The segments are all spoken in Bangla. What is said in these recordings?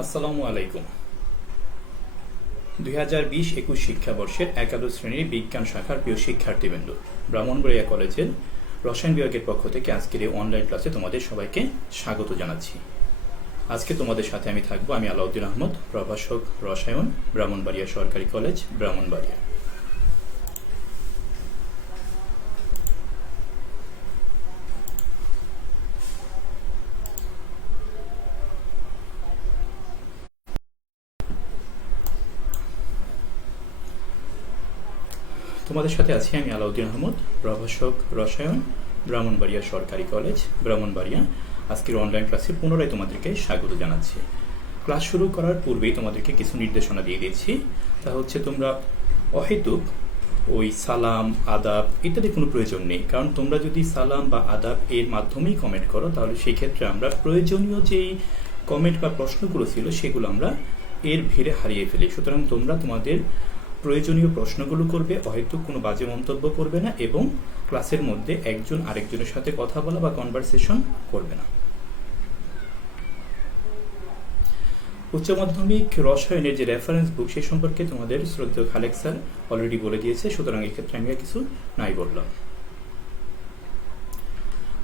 আসসালামু আলাইকুম। 2020-21 শিক্ষাবর্ষের একাদশ শ্রেণীর বিজ্ঞান শাখার প্রিয় শিক্ষার্থীবৃন্দ, ব্রাহ্মণবাড়িয়া কলেজের রসায়ন বিভাগের পক্ষ থেকে আজকের এই অনলাইন ক্লাসে তোমাদের সবাইকে স্বাগত জানাচ্ছি। আজকে তোমাদের সাথে আমি থাকবো, আমি আলাউদ্দিন আহমদ, প্রভাষক রসায়ন, ব্রাহ্মণবাড়িয়া সরকারি কলেজ, ব্রাহ্মণবাড়িয়া। তোমাদের সাথে আছি আমি আলাউদ্দিন আহমদ, প্রভাষক রসায়ন, ব্রাহ্মণবাড়িয়া সরকারি কলেজ, ব্রাহ্মণবাড়িয়া। আজকের অনলাইন ক্লাসে পুনরায় তোমাদেরকে স্বাগত জানাচ্ছি। ক্লাস শুরু করার পূর্বেই তোমাদেরকে কিছু নির্দেশনা দিয়ে দিচ্ছি। তা হচ্ছে তোমরা অহেতুক ওই সালাম, আদাব ইত্যাদি কোনো প্রয়োজন নেই, কারণ তোমরা যদি সালাম বা আদাব এর মাধ্যমেই কমেন্ট করো তাহলে সেই ক্ষেত্রে আমরা প্রয়োজনীয় যেই কমেন্ট বা প্রশ্নগুলো ছিল সেগুলো আমরা এর ভিড়ে হারিয়ে ফেলি। সুতরাং তোমরা তোমাদের প্রয়োজনীয় প্রশ্নগুলো করবে, অহেতুক কোনো বাজে মন্তব্য করবে না এবং ক্লাসের মধ্যে একজন আরেকজনের সাথে কথা বলা বা কনভারসেশন করবে না। উচ্চ মাধ্যমিক রসায়নের যে রেফারেন্স বুক সেই সম্পর্কে তোমাদের শ্রদ্ধেয় খালেক স্যার অলরেডি বলে দিয়েছে, সুতরাং এক্ষেত্রে আমি কিছু নাই বললাম।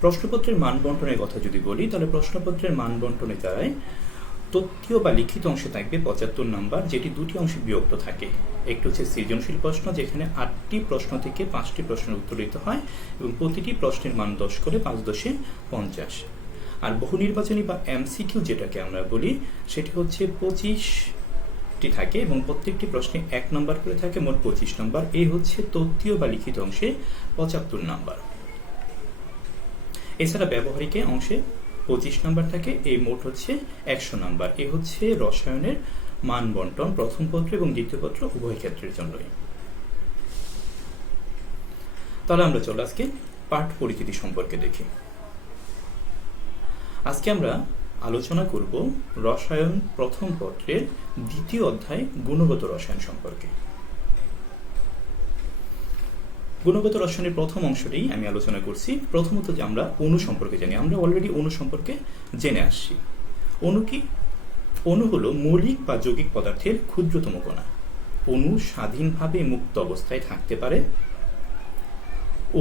প্রশ্নপত্রের মান বন্টনের কথা যদি বলি তাহলে প্রশ্নপত্রের মান বন্টনে দ্বারায় তথ্যীয় বা লিখিত অংশে থাকবে 75 নাম্বার, যেটি দুটি অংশে বিভক্ত থাকে। একটি হচ্ছে সৃজনশীল প্রশ্ন, যেখানে 8টি প্রশ্ন থেকে 5টি প্রশ্নের উত্তর দিতে হয় এবং প্রতিটি প্রশ্নের মান 10 করে, 5 10 50। আর বহু নির্বাচনী বা এমসিকিউ যেটাকে আমরা বলি সেটি হচ্ছে 25টি থাকে এবং প্রত্যেকটি প্রশ্নে 1 নাম্বার করে থাকে, মোট 25 নাম্বার। এই হচ্ছে তথ্যীয় বা লিখিত অংশে 75 নাম্বার। এছাড়া ব্যবহারিক অংশে 25 নাম্বার থাকে, এই মোট হচ্ছে 100 নাম্বার। এ হচ্ছে রসায়নের মান বন্টন প্রথম পত্র এবং দ্বিতীয় পত্র উভয় ক্ষেত্রের জন্যই। তাহলে আমরা চলো আজকে পাঠ পরিচিতি সম্পর্কে দেখি। আজকে আমরা আলোচনা করব রসায়ন প্রথম পত্রের দ্বিতীয় অধ্যায় গুণগত রসায়ন সম্পর্কে। গুণগত রসায়নের প্রথম অংশটি আমি আলোচনা করছি। প্রথমত যে আমরা অণু সম্পর্কে জানি, আমরা অলরেডি অণু সম্পর্কে জেনে আসছি। অণু কি? অণু হলো মৌলিক বা যৌগিক পদার্থের ক্ষুদ্রতম কণা। অণু স্বাধীনভাবে মুক্ত অবস্থায় থাকতে পারে।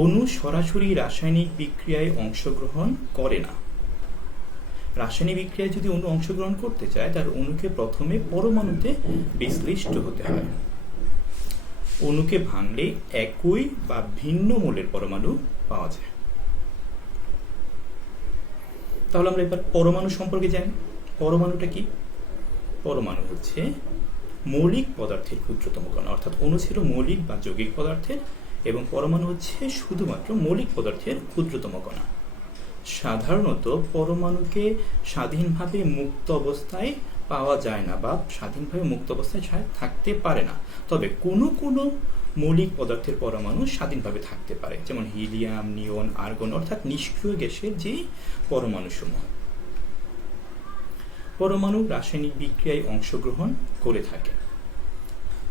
অণু সরাসরি রাসায়নিক বিক্রিয়ায় অংশগ্রহণ করে না। রাসায়নিক বিক্রিয়ায় যদি অণু অংশগ্রহণ করতে চায় তার অণুকে প্রথমে পরমাণুতে বিশ্লিষ্ট হতে হয়। অণুকে ভাঙলে একই বা ভিন্ন মৌলের পরমাণু পাওয়া যায়। তাহলে আমরা এবার পরমাণু সম্পর্কে জানি। পরমাণুটা কি? পরমাণু হচ্ছে মৌলিক পদার্থের ক্ষুদ্রতম কণা, অর্থাৎ অণু ছিল মৌলিক বা যৌগিক পদার্থের এবং পরমাণু হচ্ছে শুধুমাত্র মৌলিক পদার্থের ক্ষুদ্রতম কণা। সাধারণত পরমাণুকে স্বাধীনভাবে মুক্ত অবস্থায় পাওয়া যায় না বা স্বাধীনভাবে মুক্ত অবস্থায় থাকতে পারে না। তবে কোনো কোনো মৌলিক পদার্থের পরমাণু স্বাধীনভাবে থাকতে পারে, যেমন হিলিয়াম, নিয়ন, আর্গন, অর্থাৎ নিষ্ক্রিয় গ্যাসের যে পরমাণুসমূহ। পরমাণু রাসায়নিক বিক্রিয়ায় অংশগ্রহণ করে থাকে।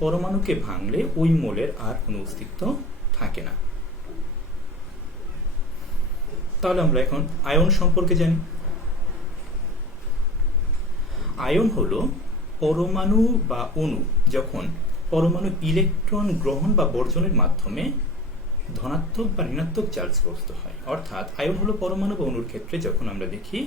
পরমাণুকে ভাঙলে ওই মৌলের আর কোনো অস্তিত্ব থাকে না। তাহলে আমরা এখন আয়ন সম্পর্কে জানি। আয়ন হলো পরমাণু বা অণু যখন পরমাণু ইলেকট্রন গ্রহণ বা বর্জনের মাধ্যমে ধনাত্মক বা ঋণাত্মক চার্জগ্রস্ত হয়। অর্থাৎ আয়ন হলো পরমাণু বা অণুর ক্ষেত্রে যখন আমরা দেখি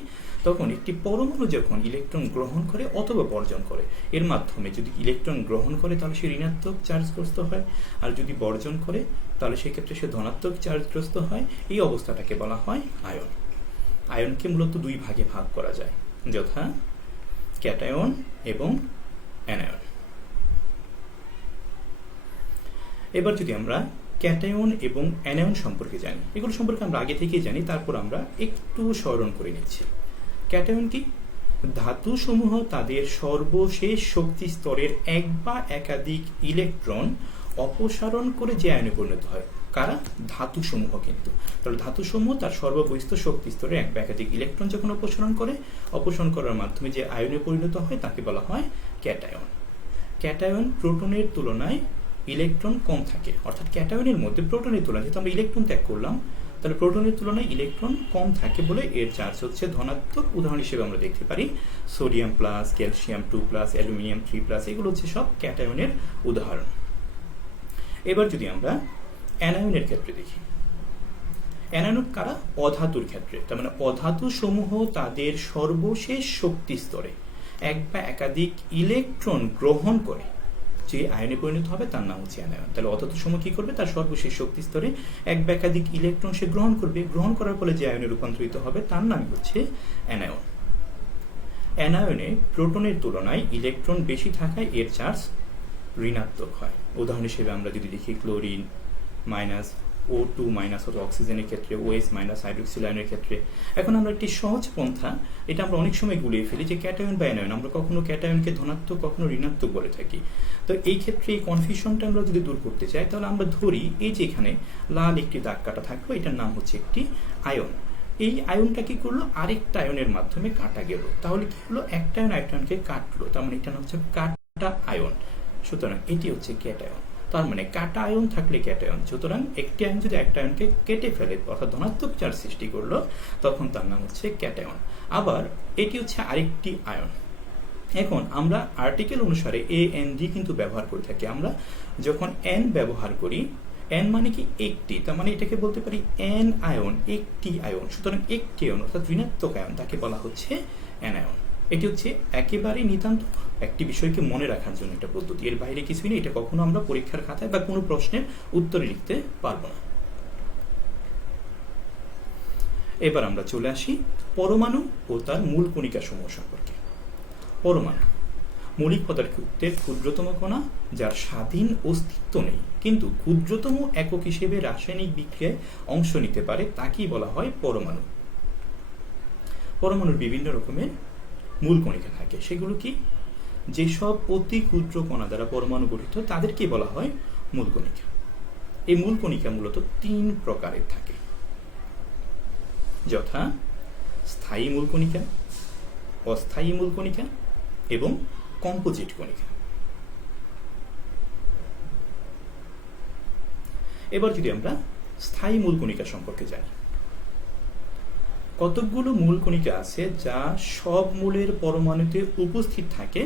তখন একটি পরমাণু যখন ইলেকট্রন গ্রহণ করে অথবা বর্জন করে, এর মাধ্যমে যদি ইলেকট্রন গ্রহণ করে তাহলে সে ঋণাত্মক চার্জগ্রস্ত হয়, আর যদি বর্জন করে তাহলে সেক্ষেত্রে সে ধনাত্মক চার্জগ্রস্ত হয়। এই অবস্থাটাকে বলা হয় আয়ন। আয়নকে মূলত দুই ভাগে ভাগ করা যায়, যথা ক্যাটায়ন এবং অ্যানায়ন। এবার যদি আমরা ক্যাটায়ন এবং অ্যানায়ন সম্পর্কে জানি, এগুলো সম্পর্কে আমরা আগে থেকেই জানি, তারপর আমরা একটু স্মরণ করে নিচ্ছি। ক্যাটায়ন কি? ধাতুসমূহ তাদের সর্বশেষ শক্তি স্তরের এক বা একাধিক ইলেকট্রন অপসারণ করে যে আয়নে পরিণত হয়। কারা? ধাতুসমূহ। কিন্তু তাহলে ধাতুসমূহ তার সর্ববহিস্থ শক্তি স্তরে এক বা একাধিক ইলেকট্রন যখন অপসারণ করার মাধ্যমে যে আয়নে পরিণত হয় তাকে বলা হয় ক্যাটায়ন। ক্যাটায়ন প্রোটনের তুলনায় ইলেকট্রন কম থাকে, অর্থাৎ ক্যাটায়নের মধ্যে প্রোটনের তুলনায় যেহেতু আমরা ইলেকট্রন ত্যাগ করলাম তাহলে প্রোটনের তুলনায় ইলেকট্রন কম থাকে বলে এর চার্জ হচ্ছে ধনাত্মক। উদাহরণ হিসেবে আমরা দেখতে পারি সোডিয়াম প্লাস, ক্যালসিয়াম 2+, অ্যালুমিনিয়াম 3+, এগুলো হচ্ছে সব ক্যাটায়নের উদাহরণ। এবার যদি আমরা অ্যানায়নের ক্ষেত্রে দেখি, অ্যানায়ন কারা? অধাতুর ক্ষেত্রে। তার মানে অধাতু সমূহ তাদের সর্বশেষ শক্তি স্তরে এক বা একাধিক ইলেকট্রন গ্রহণ করে যে আয়নে পরিণত হবে তার নাম হচ্ছে অ্যানায়ন। তাহলে অধাতু সমূহ কি করবে? তার সর্বশেষ শক্তি স্তরে এক বা একাধিক ইলেকট্রন সে গ্রহণ করবে। গ্রহণ করার ফলে যে আয়নে রূপান্তরিত হবে তার নাম হচ্ছে অ্যানায়ন। অ্যানায়নে প্রোটনের তুলনায় ইলেকট্রন বেশি থাকায় এর চার্জ ঋণাত্মক হয়। উদাহরণ হিসেবে আমরা যদি দেখি ক্লোরিন মাইনাস, O2 মাইনাস অথবা অক্সিজেনের ক্ষেত্রে OH মাইনাস হাইড্রোক্সিল আয়নের ক্ষেত্রে। এখন আমরা একটি সহজ পন্থা, এটা আমরা অনেক সময় গুলিয়ে ফেলি যে ক্যাটায়ন বা অ্যানায়ন, আমরা কখনো ক্যাটায়নকে ধনাত্মক কখনো ঋণাত্মক বলে থাকি। তো এই ক্ষেত্রে এই কনফিউশনটা আমরা যদি দূর করতে চাই তাহলে আমরা ধরি এই যে এখানে লাল একটি দাগ কাটা থাকলো, এটার নাম হচ্ছে একটি আয়ন। এই আয়নটা কি করলো? আরেকটা আয়নের মাধ্যমে কাটা গেল। তাহলে কি হলো? একটা আয়ন আরেকটা কাটলো, তার মানে এটার নাম হচ্ছে কাটা আয়ন। সুতরাং এটি হচ্ছে ক্যাটায়ন। তার মানে কাটা আয়ন থাকলে ক্যাটায়ন। সুতরাং একটি আয়ন যদি একটা আয়নকে কেটে ফেলে অর্থাৎ ধনাত্মক চার্জ সৃষ্টি করলো তখন তার নাম হচ্ছে ক্যাটায়ন। আবার এটি হচ্ছে আরেকটি আয়ন। এখন আমরা আর্টিকেল অনুসারে AND কিন্তু ব্যবহার করে থাকি। আমরা যখন N ব্যবহার করি, N মানে কি একটি, তার মানে এটাকে বলতে পারি N আয়ন, একটি আয়ন। সুতরাং একটি আয়ন অর্থাৎ ঋণাত্মক আয়ন, তাকে বলা হচ্ছে অ্যানায়ন। এটি হচ্ছে একেবারেই নিতান্ত একটি বিষয়কে মনে রাখার জন্য একটা পদ্ধতি, এর বাইরে কিছুই নেই। এটা কখনো আমরা পরীক্ষার খাতায় বা কোনো প্রশ্নের উত্তরে লিখতে পারবো না। এবার আমরা চলে আসি পরমাণু ও তার মূল কণিকা সমূহ সম্পর্কে। পরমাণু মৌলিক পদার্থের ক্ষুদ্রতম কণা, যার স্বাধীন অস্তিত্ব নেই কিন্তু ক্ষুদ্রতম একক হিসেবে রাসায়নিক বিক্রিয়ায় অংশ নিতে পারে, তাকেই বলা হয় পরমাণু। পরমাণুর বিভিন্ন রকমের মূল কণিকা থাকে। সেগুলো কি? যেসব অতি ক্ষুদ্র কণা দ্বারা পরমাণু গঠিত তাদেরকে বলা হয় মূল কণিকা। এই মূল কণিকা মূলত 3 প্রকারের থাকে, যথা স্থায়ী মূল কণিকা, অস্থায়ী মূল কণিকা এবং কম্পোজিট কণিকা। এবার যদি আমরা স্থায়ী মূল কণিকা সম্পর্কে জানি, কতকগুলো মূল কণিকা আছে যা সব মূলের পরমাণুতে উপস্থিত থাকে,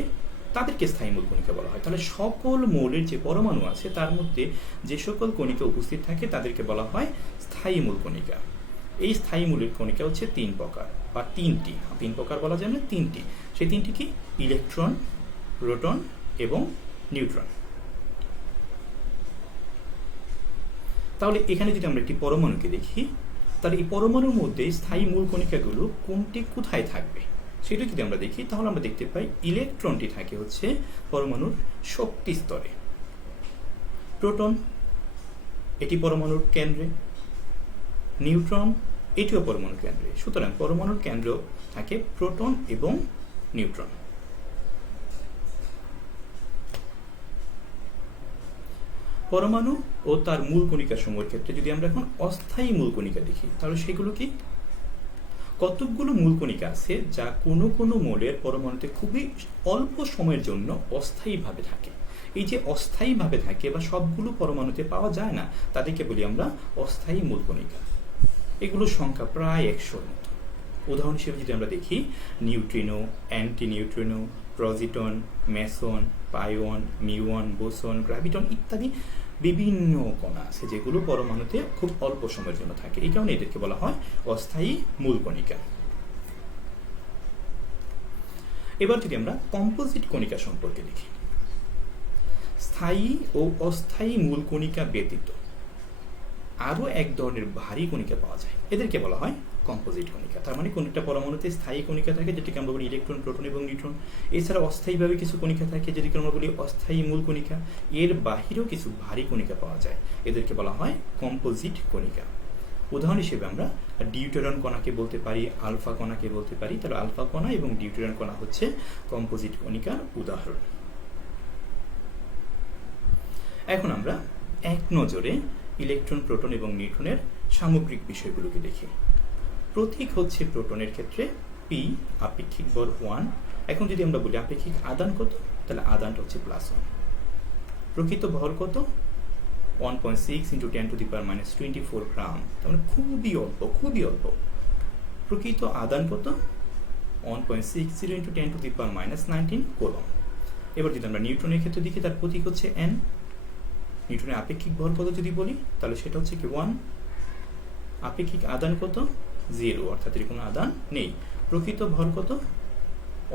তাদেরকে স্থায়ী মূল কণিকা বলা হয়। তাহলে সকল মৌলের যে পরমাণু আছে তার মধ্যে যে সকল কণিকা উপস্থিত থাকে তাদেরকে বলা হয় স্থায়ী মূল কণিকা। এই স্থায়ী মূলের কণিকা হচ্ছে 3 প্রকার বা 3টি। 3 প্রকার বলা যায় না, 3টি। সেই 3টি কি? ইলেকট্রন, প্রোটন এবং নিউট্রন। তাহলে এখানে যদি আমরা একটি পরমাণুকে দেখি, তাহলে এই পরমাণুর মধ্যে স্থায়ী মূল কণিকাগুলো কোনটি কোথায় থাকবে সেটা যদি আমরা দেখি, তাহলে আমরা দেখতে পাই ইলেকট্রনটি থাকে হচ্ছে পরমাণুর শক্তি স্তরে, প্রোটন এটি পরমাণুর কেন্দ্রে, নিউট্রন এটিও পরমাণুর কেন্দ্রে। সুতরাং পরমাণুর কেন্দ্র থাকে প্রোটন এবং নিউট্রন। পরমাণু ও তার মূল কণিকা সমূহের ক্ষেত্রে যদি আমরা এখন অস্থায়ী মূল কণিকা দেখি, তাহলে সেগুলো কি? কতকগুলো মূল কণিকা আছে যা কোনো কোনো মৌলের পরমাণুতে খুবই অল্প সময়ের জন্য অস্থায়ীভাবে থাকে। এই যে অস্থায়ীভাবে থাকে বা সবগুলো পরমাণুতে পাওয়া যায় না, তাদেরকে বলি আমরা অস্থায়ী মূল কণিকা। এগুলোর সংখ্যা প্রায় 100-র মতো। উদাহরণ হিসেবে যদি আমরা দেখি, neutrino, anti neutrino, positron, meson, pion, muon, boson, graviton ইত্যাদি বিভিন্ন কণা আছে যেগুলো পরমাণুতে খুব অল্প সময়ের জন্য থাকে। এই কারণে এদেরকে বলা হয় অস্থায়ী মূল কণিকা। এবার যদি আমরা কম্পোজিট কণিকা সম্পর্কে দেখি, স্থায়ী ও অস্থায়ী মূল কণিকা ব্যতীত আরো এক ধরনের ভারী কণিকা পাওয়া যায়, এদেরকে বলা হয় কম্পোজিট কণিকা। তার মানে কোন একটা পরমাণুতে স্থায়ী কণিকা থাকে যেটাকে আমরা বলি ইলেকট্রন, প্রোটন এবং নিউট্রন। এছাড়া অস্থায়ীভাবে কিছু কণিকা থাকে যেটাকে আমরা বলি অস্থায়ী মূল কণিকা। এর বাহিরেও কিছু ভারী কণিকা পাওয়া যায়, এদেরকে বলা হয় কম্পোজিট কণিকা। উদাহরণ হিসেবে আমরা ডিউটেরন কণাকে বলতে পারি, আলফা কণাকে বলতে পারি। তাহলে আলফা কণা এবং ডিউটেরন কণা হচ্ছে কম্পোজিট কণিকার উদাহরণ। এখন আমরা এক নজরে ইলেকট্রন, প্রোটন এবং নিউট্রনের সামগ্রিক বিষয়গুলোকে দেখি। প্রতীক হচ্ছে প্রোটনের ক্ষেত্রে পি, আপেক্ষিক ভর 1। এখন যদি আমরা বলি আপেক্ষিক আদান কত, তাহলে আদানটা হচ্ছে +1। প্রকৃত ভর কত? 1.6 into 10 to the power minus 24 গ্রাম, তার মানে খুবই অল্প, খুবই অল্প। প্রকৃত আদান কত? 1.60 into 10 to the power minus 19 coulomb. এবার যদি আমরা নিউটনের ক্ষেত্রে দেখি, তার প্রতীক হচ্ছে n। নিউটনের আপেক্ষিক ভর কত যদি বলি, তাহলে সেটা হচ্ছে কি 1। আপেক্ষিক আদান কত? 0, অর্থাৎ এর কোনো আদান নেই। প্রকৃত ভর কত?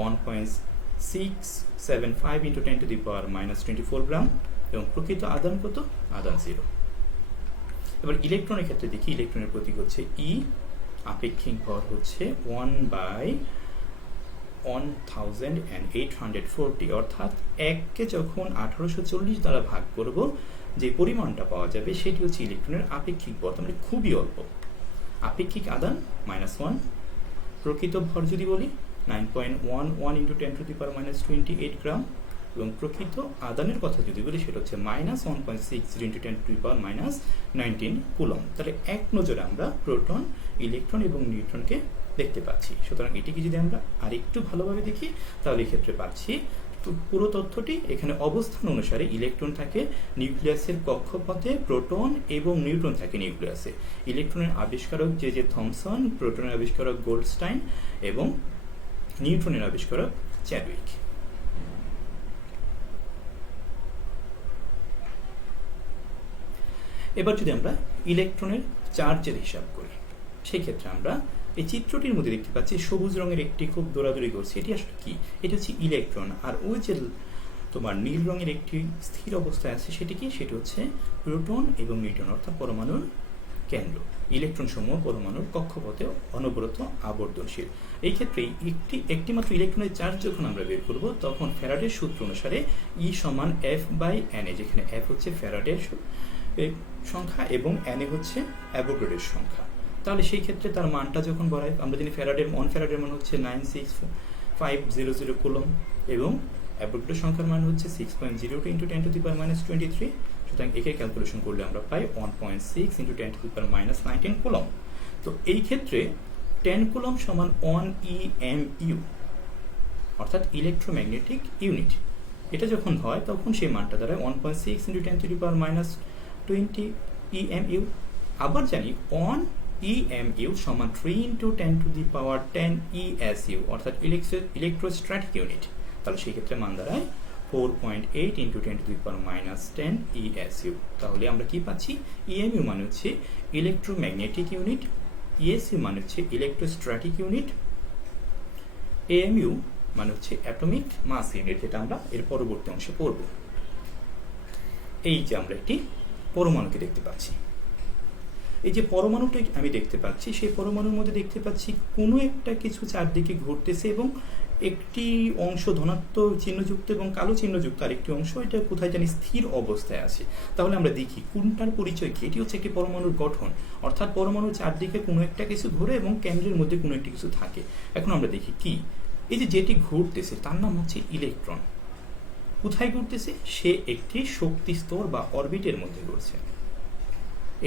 1.675 into 10 to the power minus 24 গ্রাম, এবং প্রকৃত আদান কত? আদান 0। এবার ইলেকট্রনের ক্ষেত্রে দেখি, ইলেকট্রনের প্রতীক হচ্ছে E। আপেক্ষিক ভর হচ্ছে 1/1840, অর্থাৎ 1কে যখন 1840 দ্বারা ভাগ করব, যে পরিমাণটা পাওয়া যাবে সেটি হচ্ছে ইলেকট্রনের আপেক্ষিক ভর, মানে খুবই অল্প। আপেক্ষিক আদান -1। প্রকৃত ভর যদি বলি 9.11 into 10 to the power minus 28 গ্রাম, এবং প্রকৃত আদানের কথা যদি বলি সেটা হচ্ছে -1.60 into 10 to the power minus 19 coulomb. তাহলে এক নজরে আমরা প্রোটন, ইলেকট্রন এবং নিউট্রনকে দেখতে পাচ্ছি। সুতরাং এটিকে যদি আমরা আরেকটু ভালোভাবে দেখি, তাহলে এক্ষেত্রে পাচ্ছি তো পুরো তথ্যটি এখানে অবস্থান অনুসারে ইলেকট্রন থাকে নিউক্লিয়াসের কক্ষপথে, প্রোটন এবং নিউট্রন থাকে নিউক্লিয়াসে। ইলেকট্রনের আবিষ্কারক যে থমসন, প্রোটনের আবিষ্কারক গোল্ডস্টাইন এবং নিউট্রনের আবিষ্কারক চ্যাডউইক। এবার যদি আমরা ইলেকট্রনের চার্জের হিসাব করি, সেই ক্ষেত্রে আমরা এই চিত্রটির মধ্যে দেখতে পাচ্ছি সবুজ রঙের একটি খুব দৌড়াদৌড়ি করছে। এটি আসলে কি? এটি হচ্ছে ইলেকট্রন। আর ওই যে তোমার নীল রঙের একটি স্থির অবস্থায় আছে, সেটি কি? সেটি হচ্ছে প্রোটন এবং নিউট্রন, অর্থাৎ পরমাণুর কেন্দ্র। ইলেকট্রন সমূহ পরমাণুর কক্ষপথে অনবরত আবর্তনশীল। এই ক্ষেত্রে একটি মাত্র ইলেকট্রনের চার্জ যখন আমরা বের করব, তখন ফ্যারাডের সূত্র অনুসারে E সমান F/Na, যেখানে F হচ্ছে ফ্যারাডের সংখ্যা এবং Na হচ্ছে অ্যাভোগাড্রোর সংখ্যা। তাহলে সেই ক্ষেত্রে তার মানটা যখন বড়াই, আমরা জানি ফ্যারাডের মান হচ্ছে 96500 কুলম্ব, এবং অ্যাভোগাড্রোর সংখ্যার মান হচ্ছে 6.02 into 10 to the power minus 23। সুতরাং একে ক্যালকুলেশন করলে আমরা পাই 1.6 into 10 to the power minus 19 coulomb. তো এই ক্ষেত্রে 10 কুলম্ব সমান 1 EMU, অর্থাৎ ইলেকট্রোম্যাগনেটিক ইউনিট। এটা যখন হয় তখন সেই মানটা দাঁড়ায় 1.6 into 10 to the power minus 20 EMU। আবার জানি 1 EMU সমান 3 into 10 to the power 10 ESU, অর্থাৎ ইলেকট্রোস্ট্যাটিক ইউনিট। তাহলে সেই ক্ষেত্রে মান দাঁড়ায় 4.8 into 10 to the power minus 10 ESU। তাহলে আমরা কি পাচ্ছি? EMU মানে হচ্ছে ইলেকট্রোম্যাগনেটিক ইউনিট, ESU মানে হচ্ছে ইলেকট্রোস্ট্যাটিক ইউনিট, AMU মানে হচ্ছে অ্যাটমিক মাস ইউনিট, যেটা আমরা এর পরবর্তী অংশে পড়ব। এই যে আমরা একটি পরমাণুকে দেখতে পাচ্ছি, এই যে পরমাণুটা আমি দেখতে পাচ্ছি, সেই পরমাণুর মধ্যে দেখতে পাচ্ছি কোনো একটা কিছু চারদিকে ঘুরতেছে, এবং একটি অংশ ধনাত্মক চিহ্নযুক্ত এবং কালো চিহ্নযুক্ত আরেকটি অংশ, এটা কোথায় জানি স্থির অবস্থায় আছে। তাহলে আমরা দেখি কোনটার পরিচয় কি। এটি হচ্ছে একটি পরমাণুর গঠন, অর্থাৎ পরমাণুর চারদিকে কোনো একটা কিছু ঘুরে এবং কেন্দ্রের মধ্যে কোনো একটি কিছু থাকে। এখন আমরা দেখি কি, এই যে যেটি ঘুরতেছে তার নাম হচ্ছে ইলেকট্রন। কোথায় ঘুরতেছে? সে একটি শক্তি স্তর বা অরবিটের মধ্যে ঘুরছে।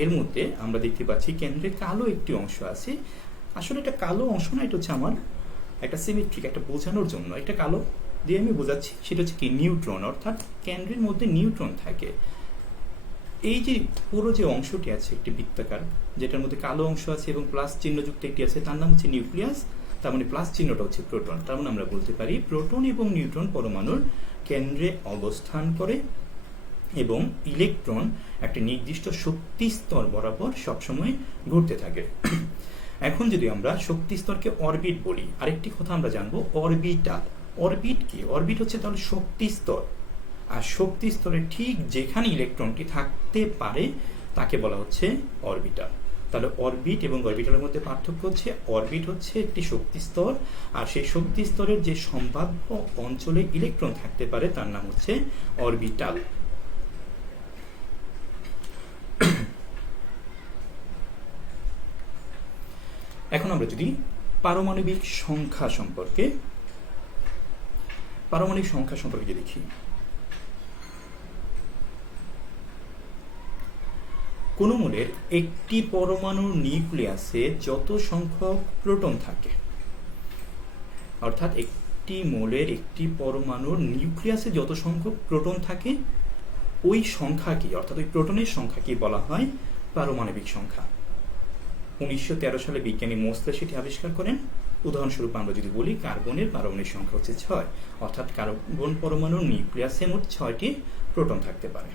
এর মধ্যে আমরা দেখতে পাচ্ছি কেন্দ্রে কালো একটি অংশ আছে। আসলে এটা কালো অংশ না, এটা হচ্ছে আমার একটা সিমেট্রিক, একটা বোঝানোর জন্য একটা কালো দিয়ে আমি বোঝাচ্ছি। সেটা হচ্ছে কি? নিউট্রন, অর্থাৎ কেন্দ্রের মধ্যে নিউট্রন থাকে। এই যে পুরো যে অংশটি আছে একটি বৃত্তাকার, যেটার মধ্যে কালো অংশ আছে এবং প্লাস চিহ্নযুক্ত একটি আছে, তার নাম হচ্ছে নিউক্লিয়াস। তার মানে প্লাস চিহ্নটা হচ্ছে প্রোটন। তার মানে আমরা বলতে পারি প্রোটন এবং নিউট্রন পরমাণুর কেন্দ্রে অবস্থান করে, এবং ইলেকট্রন একটা নির্দিষ্ট শক্তি স্তর বরাবর সবসময় ঘুরতে থাকে। এখন যদি আমরা শক্তি স্তরকে অরবিট বলি, আরেকটি কথা আমরা জানবো অরবিটাল। অরবিট কি? অরবিট হচ্ছে তাহলে শক্তি স্তর, আর শক্তি স্তরে ঠিক যেখানে ইলেকট্রনটি থাকতে পারে তাকে বলা হচ্ছে অরবিটাল। তাহলে অরবিট এবং অরবিটালের মধ্যে পার্থক্য হচ্ছে, অরবিট হচ্ছে একটি শক্তি স্তর, আর সেই শক্তি স্তরের যে সম্ভাব্য অঞ্চলে ইলেকট্রন থাকতে পারে তার নাম হচ্ছে অরবিটাল। এখন আমরা যদি পারমাণবিক সংখ্যা সম্পর্কে দেখি, কোন মূলের একটি পরমাণুর নিউক্লিয়াসে যত সংখ্যক প্রোটন থাকে, অর্থাৎ একটি মোলের একটি পরমাণুর নিউক্লিয়াসে যত সংখ্যক প্রোটন থাকে ওই সংখ্যাকে অর্থাৎ ওই প্রোটনের সংখ্যাকে বলা হয় পারমাণবিক সংখ্যা। 1913 সালে বিজ্ঞানী মোসলে সেটি আবিষ্কার করেন। উদাহরণস্বরূপ আমরা যদি বলি কার্বনের পারমাণবিক সংখ্যা হচ্ছে 6, অর্থাৎ কার্বন পরমাণুর নিউক্লিয়াসে মোট 6টি প্রোটন থাকতে পারে।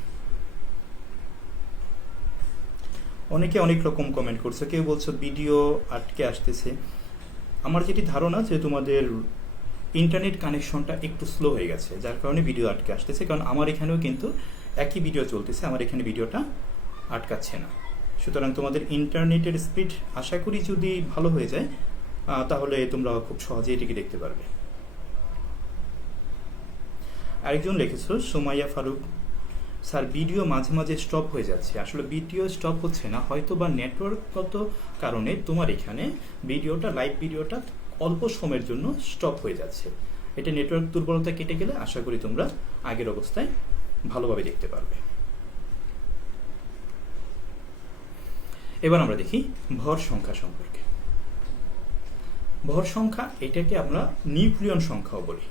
অনেকে অনেক রকম কমেন্ট করছে, কেউ বলছো ভিডিও আটকে আসতেছে। আমার যেটি ধারণা যে তোমাদের ইন্টারনেট কানেকশনটা একটু স্লো হয়ে গেছে, যার কারণে ভিডিও আটকে আসতেছে। কারণ আমার এখানেও কিন্তু একই ভিডিও চলতেছে, আমার এখানে ভিডিওটা আটকাচ্ছে না। সুতরাং তোমাদের ইন্টারনেটের স্পিড আশা করি যদি ভালো হয়ে যায় তাহলে তোমরা খুব সহজে এটিকে দেখতে পারবে। আরেকজন লিখেছো সুমাইয়া ফারুক, স্যার ভিডিও মাঝে মাঝে স্টপ হয়ে যাচ্ছে। আসলে ভিডিও স্টপ হচ্ছে না, হয়তো বা নেটওয়ার্কগত কারণে তোমার এখানে ভিডিওটা, লাইভ ভিডিওটা অল্প সময়ের জন্য স্টপ হয়ে যাচ্ছে। এটা নেটওয়ার্ক দুর্বলতা কেটে গেলে আশা করি তোমরা আগের অবস্থায় ভালোভাবে দেখতে পারবে। এবার আমরা দেখি ভর সংখ্যা সম্পর্কে। ভর সংখ্যা এটাকে আমরা নিউক্লিয়ন সংখ্যাও বলি।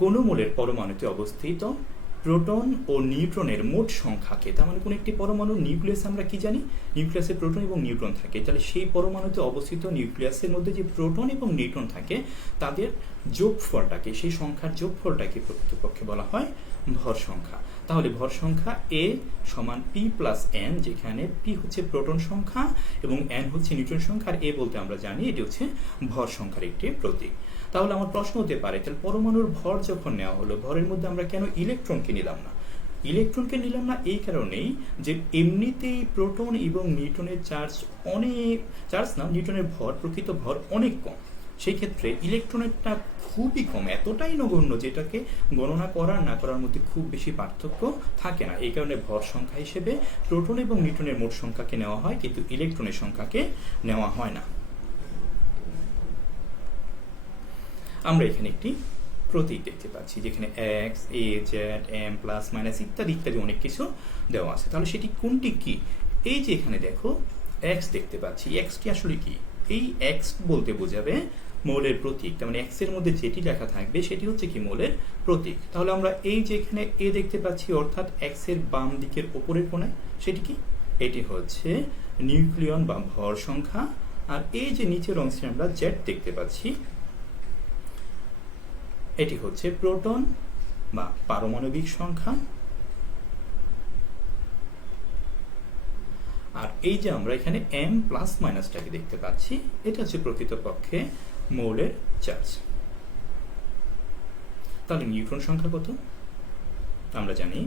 কোন মূলের পরমাণুতে অবস্থিত প্রোটন ও নিউট্রনের মোট সংখ্যাকে, তার মানে কোন একটি পরমাণুর নিউক্লিয়াসে আমরা কি জানি, নিউক্লিয়াসে প্রোটন এবং নিউট্রন থাকে, তাহলে সেই পরমাণুতে অবস্থিত নিউক্লিয়াসের মধ্যে যে প্রোটন এবং নিউট্রন থাকে তাদের যোগফলটাকে, সেই সংখ্যার যোগফলটাকে প্রকৃতপক্ষে বলা হয় ভর সংখ্যা। তাহলে ভর সংখ্যা এ সমান পি প্লাস এন, যেখানে পি হচ্ছে প্রোটন সংখ্যা এবং এন হচ্ছে নিউট্রন সংখ্যা, আর এ বলতে আমরা জানি এটি হচ্ছে ভর সংখ্যার একটি প্রতীক। তাহলে আমার প্রশ্ন হতে পারে, তাহলে পরমাণুর ভর যখন নেওয়া হলো, ভরের মধ্যে আমরা কেন ইলেকট্রনকে নিলাম না? ইলেকট্রনকে নিলাম না এই কারণেই যে এমনিতেই প্রোটন এবং নিউট্রনের নিউট্রনের ভর, প্রকৃত ভর অনেক কম। সেই ক্ষেত্রে ইলেকট্রনেরটা খুবই কম, এতটাই নগণ্য যেটাকে গণনা করার না করার মধ্যে খুব বেশি পার্থক্য থাকে না। এই কারণে ভর সংখ্যা হিসেবে প্রোটন এবং নিউট্রনের মোট সংখ্যাকে নেওয়া হয়, কিন্তু ইলেকট্রনের সংখ্যাকে নেওয়া হয় না। আমরা এখানে একটি প্রতীক দেখতে পাচ্ছি, যেখানে এক্স, এ, জেড, এম, প্লাস, মাইনাস ইত্যাদি ইত্যাদি অনেক কিছু দেওয়া আছে। তাহলে সেটি কোনটি কি? এই যে এখানে দেখো এক্স দেখতে পাচ্ছি, এক্সটি আসলে কি? এই এক্স বলতে বোঝাবে মৌলের প্রতীক, তার মানে এক্স এর মধ্যে যেটি লেখা থাকবে সেটি হচ্ছে কি মৌলের প্রতীক। তাহলে আমরা এই যে এখানে এ দেখতে পাচ্ছি, অর্থাৎ এক্স এর বাম দিকের উপরের কোণায়, সেটি কি? এটি হচ্ছে নিউক্লিয়ন বা ভর সংখ্যা। আর এই যে নিচের অংশে আমরা জেড দেখতে পাচ্ছি, এটি হচ্ছে প্রোটন বা পারমাণবিক সংখ্যা। আর এই যে আমরা এখানে এম প্লাস মাইনাসটাকে দেখতে পাচ্ছি, এটা হচ্ছে প্রকৃতপক্ষে মৌলের চার্জ। তাহলে নিউট্রন সংখ্যা কত? আমরা জানি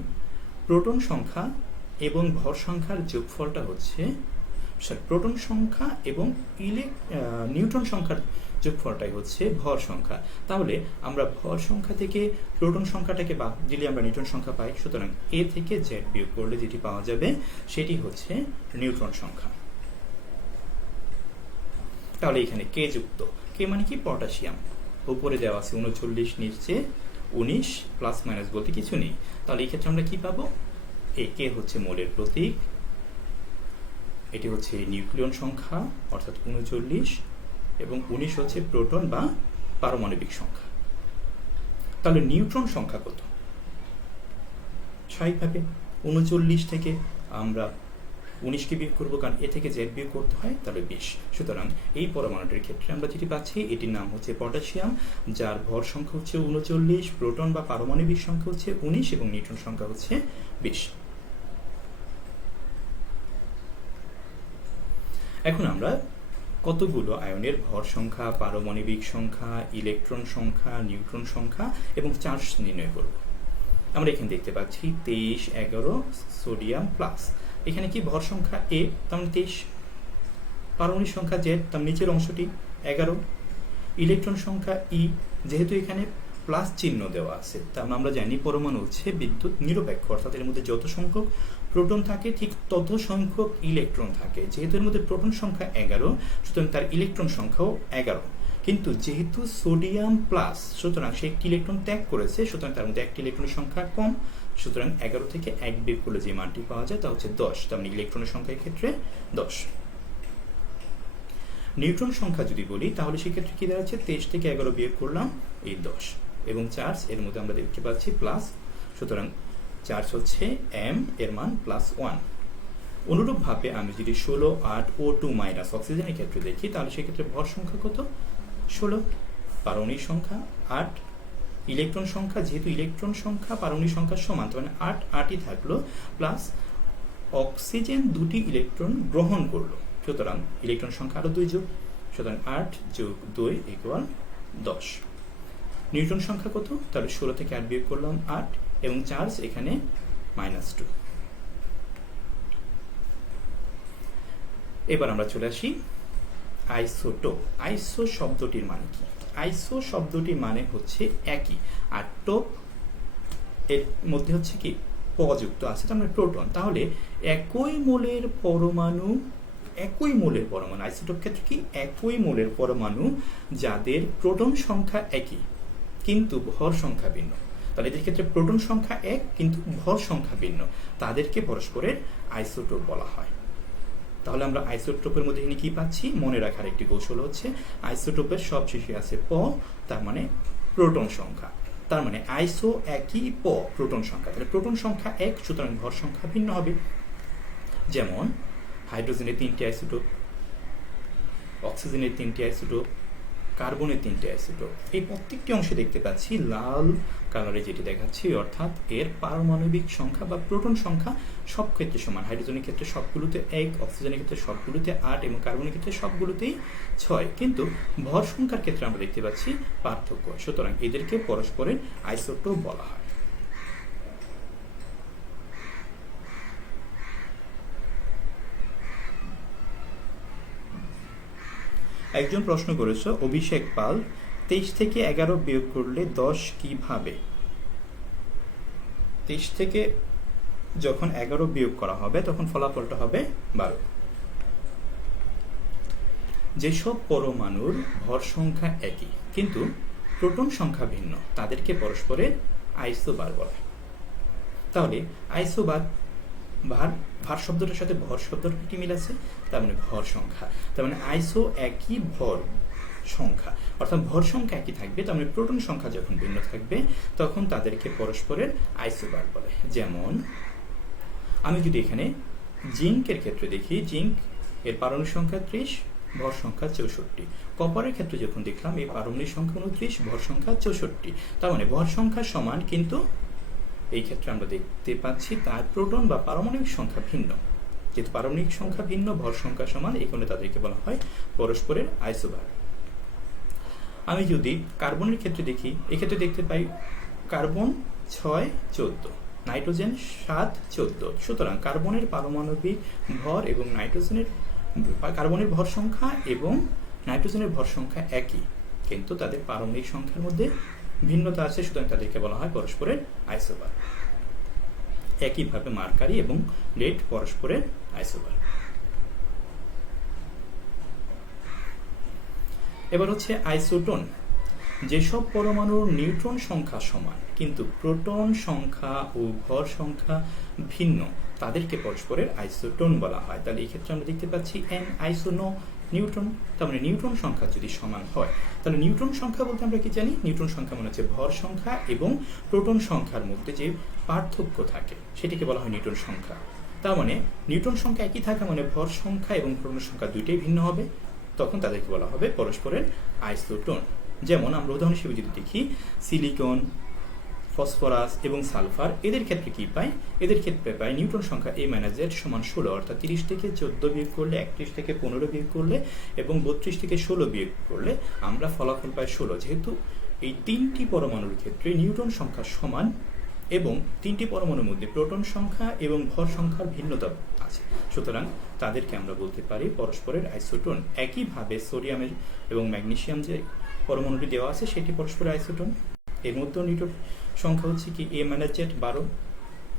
প্রোটন সংখ্যা এবং ভর সংখ্যার যোগফলটা হচ্ছে, প্রোটন সংখ্যা এবং নিউট্রন সংখ্যার যোগফলটাই হচ্ছে ভর সংখ্যা। তাহলে আমরা ভর সংখ্যা থেকে প্রোটন সংখ্যাটাকে বাদ দিলে আমরা নিউট্রন সংখ্যা পাই। সুতরাং এ থেকে জেড বিয়োগ করলে যেটি পাওয়া যাবে সেটি হচ্ছে নিউট্রন সংখ্যা। তাহলে এখানে কে যুক্ত, কে মানে কি? পটাশিয়াম। উপরে দেওয়া আছে 39, নিচে 19, প্লাস মাইনাস বলতে কিছু নেই। তাহলে এই ক্ষেত্রে আমরা কি পাবো? এ কে হচ্ছে মৌলের প্রতীক, এটি হচ্ছে নিউক্লিয়ন সংখ্যা অর্থাৎ 39, এবং 19 হচ্ছে প্রোটন বা পারমাণবিক সংখ্যা। তাহলে নিউট্রন সংখ্যা কত? স্বাভাবিকভাবে 39 থেকে আমরা 19কে বিয়োগ করবো, কারণ এ থেকে জেড বিয়োগ করতে হয়, তাহলে 20। সুতরাং এই পরমাণুটির ক্ষেত্রে আমরা যেটি পাচ্ছি এটির নাম হচ্ছে পটাশিয়াম, যার ভর সংখ্যা হচ্ছে 39, প্রোটন বা পারমাণবিক সংখ্যা হচ্ছে 19 এবং নিউট্রন সংখ্যা হচ্ছে 20। এখন আমরা কতগুলো আয়নের ভর সংখ্যা, পারমাণবিক সংখ্যা, ইলেকট্রন সংখ্যা, নিউট্রন সংখ্যা এবং চার্জ নির্ণয় করব। আমরা এখানে দেখতে পাচ্ছি 23, 11 সোডিয়াম প্লাস। এখানে কি ভর সংখ্যা এ, তার মানে 23, পারমাণবিক সংখ্যা জেড, তার নিচের অংশটি 11, ইলেকট্রন সংখ্যা ই, যেহেতু এখানে প্লাস চিহ্ন দেওয়া আছে, তার আমরা জানি পরমাণু হচ্ছে বিদ্যুৎ নিরপেক্ষ, অর্থাৎ এর মধ্যে যত সংখ্যক প্রোটন থাকে ঠিক তত সংখ্যক ইলেকট্রন থাকে। যেহেতু এর মধ্যে প্রোটন সংখ্যা 11, সুতরাং তার ইলেকট্রন সংখ্যাও 11। কিন্তু যেহেতু সোডিয়াম প্লাস, সুতরাং সে একটি ইলেকট্রন ত্যাগ করেছে, সুতরাং তার মধ্যে একটি ইলেকট্রনের সংখ্যা কম। সুতরাং 11 থেকে 1 বিয়োগ করলে যে মানটি পাওয়া যায় তা হচ্ছে 10, তার মানে ইলেকট্রনের সংখ্যার ক্ষেত্রে 10। নিউট্রন সংখ্যা যদি বলি তাহলে সেক্ষেত্রে কি দাঁড়াচ্ছে? 23 থেকে 11 বিয়োগ করলাম এই 10। এবং চার্জ এর মধ্যে আমরা দেখতে পাচ্ছি প্লাস, সুতরাং চার্জ হচ্ছে m এর মান +1। অনুরূপভাবে আমি যদি 16, 8 O2 মাইনাস অক্সিজেনের ক্ষেত্রে দেখি, তাহলে সেক্ষেত্রে ভর সংখ্যা কত? 16, পারমাণবিক সংখ্যা 8, ইলেকট্রন সংখ্যা, যেহেতু ইলেকট্রন সংখ্যা পারমাণবিক সংখ্যার সমান, তার মানে 8 8ই থাকলো, প্লাস অক্সিজেন 2টি ইলেকট্রন গ্রহণ করলো, সুতরাং ইলেকট্রন সংখ্যা আরো 2 যোগ, সুতরাং 8 যোগ 2 = 10। নিউট্রন সংখ্যা কত? তাহলে 16 থেকে 8 বিয়োগ করলাম 8, এবং চার্জ এখানে -2। এবার আমরা চলে আসি আইসোটোপ। আইসো শব্দটির মানে কি? আইসো শব্দটির মানে হচ্ছে একই, আর টোপ এর মধ্যে হচ্ছে কি পযুক্ত আছে, তার মানে প্রোটন। তাহলে একই মোলের পরমাণু, আইসোটোপ ক্ষেত্রে কি একই মোলের পরমাণু যাদের প্রোটন সংখ্যা একই কিন্তু ভর সংখ্যা ভিন্ন। তাহলে এদের ক্ষেত্রে প্রোটন সংখ্যা এক কিন্তু ভর সংখ্যা ভিন্ন, তাদেরকে পরস্পরের আইসোটোপ বলা হয়। তাহলে আমরা আইসোটোপের মধ্যে এখানে কি পাচ্ছি? মনে রাখার একটি কৌশল হচ্ছে আইসোটোপের সব শেষে আছে প, তার মানে প্রোটন সংখ্যা, তার মানে আইসো একই প প্রোটন সংখ্যা, তাহলে প্রোটন সংখ্যা এক, সুতরাং ভর সংখ্যা ভিন্ন হবে। যেমন হাইড্রোজেনের 3টি আইসোটোপ, অক্সিজেনের 3টি আইসোটোপ, কার্বনের 3টি আইসোটোপ। এই প্রত্যেকটি অংশে দেখতে পাচ্ছি লাল কালারে যেটি দেখাচ্ছি, অর্থাৎ এর পারমাণবিক সংখ্যা বা প্রোটন সংখ্যা সব ক্ষেত্রে সমান। হাইড্রোজেনের ক্ষেত্রে সবগুলোতে 1, অক্সিজেনের ক্ষেত্রে সবগুলোতে 8 এবং কার্বনের ক্ষেত্রে সবগুলোতেই 6, কিন্তু ভর সংখ্যার ক্ষেত্রে আমরা দেখতে পাচ্ছি পার্থক্য, সুতরাং এদেরকে পরস্পরের আইসোটোপ বলা হয়। একজন প্রশ্ন করেছে, অভিষেক পাল, 23 থেকে 11 বিয়োগ করলে 10 কিভাবে? 23 থেকে যখন 11 বিয়োগ করা হবে তখন ফলাফলটা হবে 12। যেসব পরমাণুর ভর সংখ্যা একই কিন্তু প্রোটন সংখ্যা ভিন্ন, তাদেরকে পরস্পরের আইসোবার বলে। তাহলে আইসোবার, ভার শব্দটার সাথে ভর শব্দটার কি মিল আছে? তার মানে ভর সংখ্যা, তার মানে আইসো একই ভর সংখ্যা, অর্থাৎ ভর সংখ্যা একই থাকবে, তার মানে প্রোটন সংখ্যা যখন ভিন্ন থাকবে তখন তাদেরকে পরস্পরের আইসোবার বলে। যেমন আমি যদি এখানে জিঙ্কের ক্ষেত্রে দেখি, জিঙ্ক এর পারমাণবিক সংখ্যা 30, ভর সংখ্যা 64। কপারের ক্ষেত্রে যখন দেখলাম এই পারমাণবিক সংখ্যা 29, ভর সংখ্যা 64, তার মানে ভর সংখ্যা সমান কিন্তু এই ক্ষেত্রে আমরা দেখতে পাচ্ছি তার প্রোটন বা পারমাণবিক সংখ্যা ভিন্ন। যেহেতু পারমাণবিক সংখ্যা ভিন্ন, ভর সংখ্যা সমান, এই কারণে তাদেরকে বলা হয় পরস্পরের আইসোবার। আমি যদি কার্বনের ক্ষেত্রে দেখি, এক্ষেত্রে দেখতে পাই কার্বন 6, 14, নাইট্রোজেন 7, 14, সুতরাং কার্বনের পারমাণবিক ভর এবং কার্বনের ভর সংখ্যা এবং নাইট্রোজেনের ভর সংখ্যা একই, কিন্তু তাদের পারমাণবিক সংখ্যার মধ্যে ভিন্নতা আছে, সুতরাং তাদেরকে বলা হয় পরস্পরের আইসোবার। একইভাবে মার্কারি এবং লেড পরস্পরের আইসোবার। এবার হচ্ছে আইসোটোন। যেসব পরমাণুর নিউট্রন সংখ্যা সমান কিন্তু প্রোটন সংখ্যা ও ভর সংখ্যা ভিন্ন, তাদেরকে পরস্পরের আইসোটোন বলা হয়। তাহলে এই ক্ষেত্রে আমরা দেখতে পাচ্ছি n আইসোনো নিউট্রন, তার মানে নিউট্রন সংখ্যা যদি সমান হয়, তাহলে নিউট্রন সংখ্যা বলতে আমরা কি জানি? নিউট্রন সংখ্যা মানে হচ্ছে ভর সংখ্যা এবং প্রোটন সংখ্যার মধ্যে যে পার্থক্য থাকে সেটিকে বলা হয় নিউট্রন সংখ্যা। তার মানে নিউট্রন সংখ্যা একই থাকা মানে ভর সংখ্যা এবং প্রোটন সংখ্যা দুইটাই ভিন্ন হবে, তখন তাদেরকে বলা হবে পরস্পরের আইসোটোন। যেমন আমরা উদাহরণ হিসেবে যদি দেখি, সিলিকন, ফসফরাস এবং সালফার, এদের ক্ষেত্রে কি পাই? এদের ক্ষেত্রে পাই নিউট্রন সংখ্যা a-z সমান 16, অর্থাৎ 30 থেকে 14 বিয়োগ করলে, 31 থেকে 15 বিয়োগ করলে এবং 32 থেকে 16 বিয়োগ করলে আমরা ফলাফল পাই 16। যেহেতু এই 3টি পরমাণুর ক্ষেত্রে নিউট্রন সংখ্যা সমান এবং 3টি পরমাণুর মধ্যে প্রোটন সংখ্যা এবং ভর সংখ্যার ভিন্নতা আছে, সুতরাং তাদেরকে আমরা বলতে পারি পরস্পরের আইসোটোন। একইভাবে সোডিয়ামের এবং ম্যাগনেসিয়াম যে পরমাণুটি দেওয়া আছে সেটি পরস্পরের আইসোটোন। এর মধ্যে নিউট্রন সংখ্যা হচ্ছে কি a-z 12,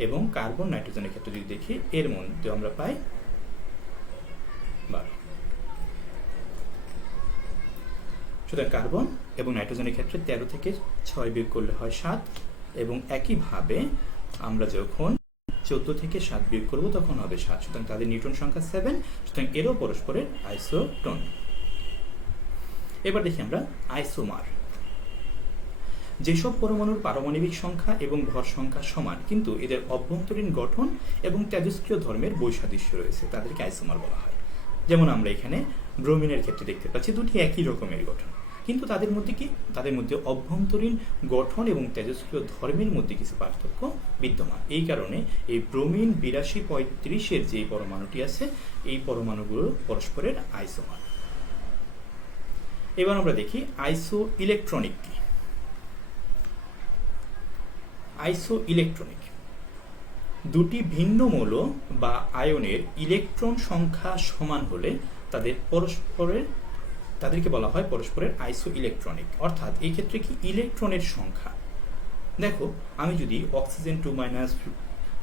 এবং কার্বন নাইট্রোজেনের ক্ষেত্রে যদি দেখি এর মধ্যে আমরা পাই 12। সুতরাং কার্বন এবং নাইট্রোজেনের ক্ষেত্রে 13 থেকে 6 বিয়োগ করলে হয় 7, এবং একইভাবে আমরা যখন 14 থেকে 7 বিয়োগ করব তখন হবে 7, সুতরাং তাদের নিউট্রন সংখ্যা 7, সুতরাং এরও পরস্পরের আইসোটোন। এবার দেখি আমরা আইসোমার। যেসব পরমাণুর পারমাণবিক সংখ্যা এবং ভর সংখ্যা সমান কিন্তু এদের অভ্যন্তরীণ গঠন এবং তেজস্ক্রিয় ধর্মের বৈসাদৃশ্য রয়েছে তাদেরকে আইসোমার বলা হয়। যেমন আমরা এখানে ব্রোমিনের ক্ষেত্রে দেখতে পাচ্ছি দুটি একই রকমের গঠন, কিন্তু তাদের মধ্যে অভ্যন্তরীণ গঠন এবং তেজস্ক্রিয় ধর্মের মধ্যে কিছু পার্থক্য বিদ্যমান। এই কারণে এই ব্রোমিন 8235-এর যে পরমাণুটি আছে এই পরমাণুগুলো পরস্পরের আইসোমার। এবার আমরা দেখি আইসো ইলেকট্রনিক কি। আইসো ইলেকট্রনিক দুটি ভিন্ন মৌল বা আয়নের ইলেকট্রন সংখ্যা সমান হলে তাদেরকে বলা হয় পরস্পরের আইসো ইলেকট্রনিক। অর্থাৎ এই ক্ষেত্রে কি ইলেকট্রনের সংখ্যা, দেখো আমি যদি অক্সিজেন 2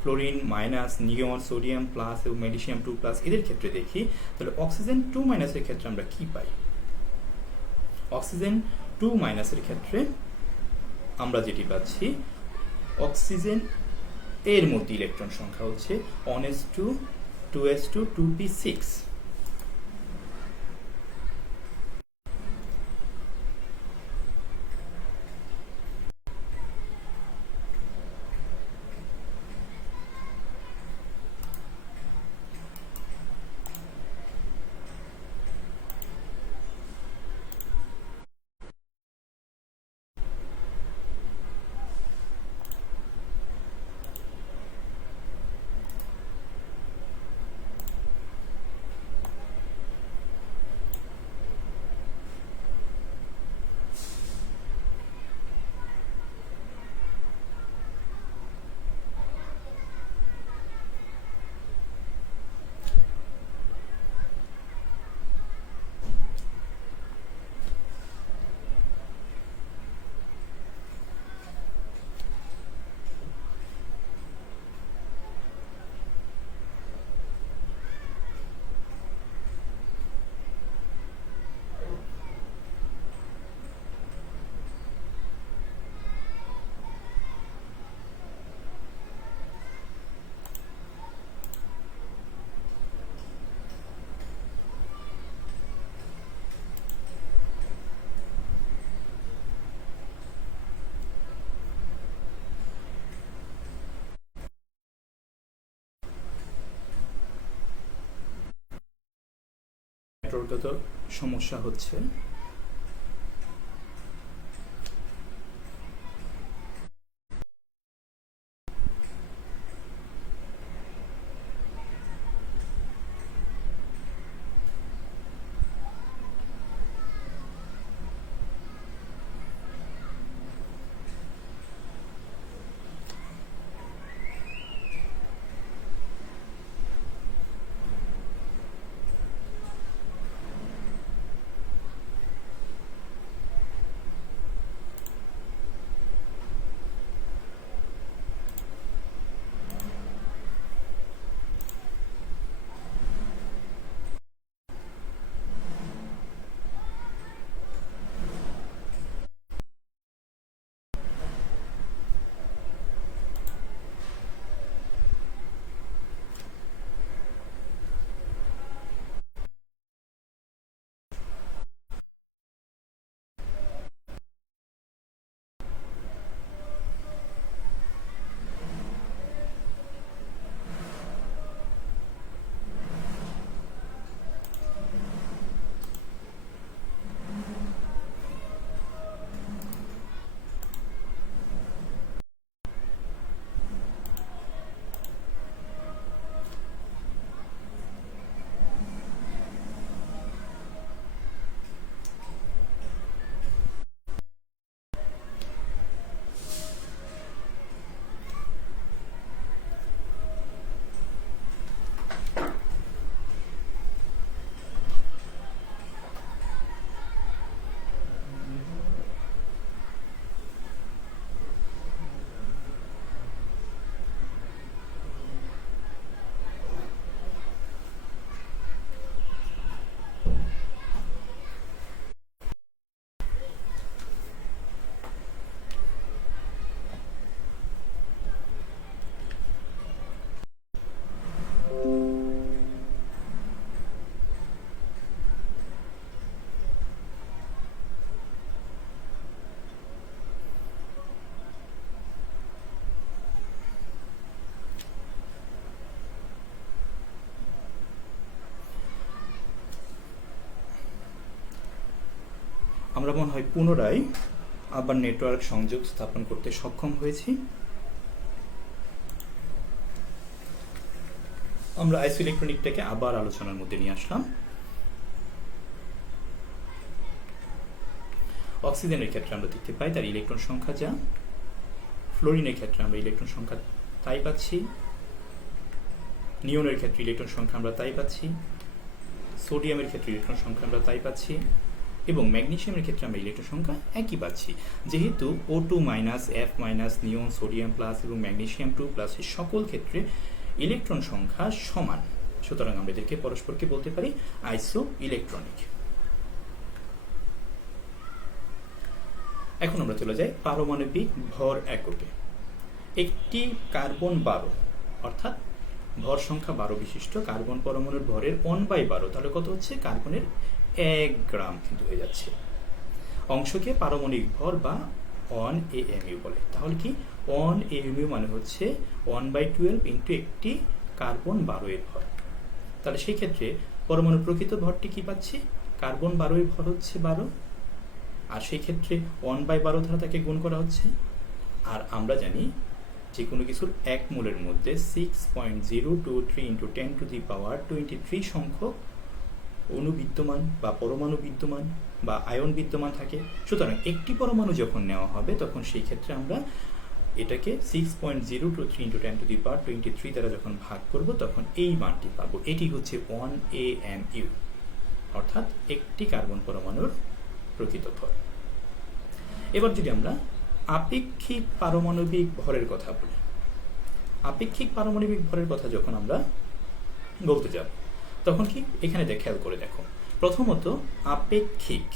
ফ্লোরিন মাইনাস, নিয়ন, সোডিয়াম প্লাস এবং ম্যাগনেসিয়াম 2+ এদের ক্ষেত্রে দেখি, তাহলে অক্সিজেন 2- এর ক্ষেত্রে আমরা কি পাই? অক্সিজেন 2- এর ক্ষেত্রে আমরা যেটি পাচ্ছি, অক্সিজেন এর মধ্যে ইলেকট্রন সংখ্যা হচ্ছে 1s2 2s2 2p6। নেটওয়ার্কগত সমস্যা হচ্ছে। আমরা মনে হয় পুনরায় আবার নেটওয়ার্ক সংযোগ স্থাপন করতে সক্ষম হয়েছি। আমরা আইসোইলেকট্রনিকটাকে আবার আলোচনার মধ্যে নিয়ে আসলাম। অক্সিজেনের ক্ষেত্রে আমরা দেখতে পাই তার ইলেকট্রন সংখ্যা যা, ফ্লোরিনের ক্ষেত্রে আমরা ইলেকট্রন সংখ্যা তাই পাচ্ছি, নিয়নের ক্ষেত্রে ইলেকট্রন সংখ্যা আমরা তাই পাচ্ছি, সোডিয়ামের ক্ষেত্রে ইলেকট্রন সংখ্যা আমরা তাই পাচ্ছি, এবং ম্যাগনেসিয়ামের ক্ষেত্রে আমরা ইলেকট্রন সংখ্যা একই পাচ্ছি। যেহেতু O2 মাইনাস, F মাইনাস, নিয়ন, সোডিয়াম প্লাস এবং ম্যাগনেসিয়াম 2 প্লাস এই সকল ক্ষেত্রে ইলেকট্রন সংখ্যা সমান, সুতরাং আমরা এদেরকে পরস্পরকে বলতে পারি আইসো ইলেকট্রনিক। এখন আমরা চলে যাই পারমাণবিক ভর এককে। একটি কার্বন 12 অর্থাৎ ভর সংখ্যা 12 বিশিষ্ট কার্বন পরমাণুর ভরের 1/12, তাহলে কত হচ্ছে? কার্বনের 1 গ্রাম কিন্তু হয়ে যাচ্ছে। অংশকে পারমাণবিক ভর বা 1 AMU বলে। তাহলে কি 1 AMU মানে হচ্ছে 1/12 ইন্টু একটি কার্বন 12 এর ভর। তাহলে সেই ক্ষেত্রে পরমাণুর প্রকৃত ভরটি কি পাচ্ছি? কার্বন 12 এর ভর হচ্ছে 12, আর সেই ক্ষেত্রে 1/12 দ্বারা তাকে গুণ করা হচ্ছে। আর আমরা জানি যে কোনো কিছুর 1 মোলের মধ্যে 6.023 ইন্টু 10 টু দি পাওয়ার 23 সংখ্যক অণু বিদ্যমান বা পরমাণু বিদ্যমান বা আয়ন বিদ্যমান থাকে। সুতরাং একটি পরমাণু যখন নেওয়া হবে তখন সেই ক্ষেত্রে আমরা এটাকে 6.023 ইন্টু 10 টু দি পাওয়ার 23 দ্বারা যখন ভাগ করব তখন এই মানটি পাবো। এটি হচ্ছে 1 AMU, অর্থাৎ একটি কার্বন পরমাণুর প্রকৃত ভর। এবার যদি আমরা আপেক্ষিক পারমাণবিক ভরের কথা বলি, আপেক্ষিক পারমাণবিক ভরের কথা যখন আমরা বলতে যাব তখন কি এখানে খেয়াল করে দেখো, প্রথমত আপেক্ষিক,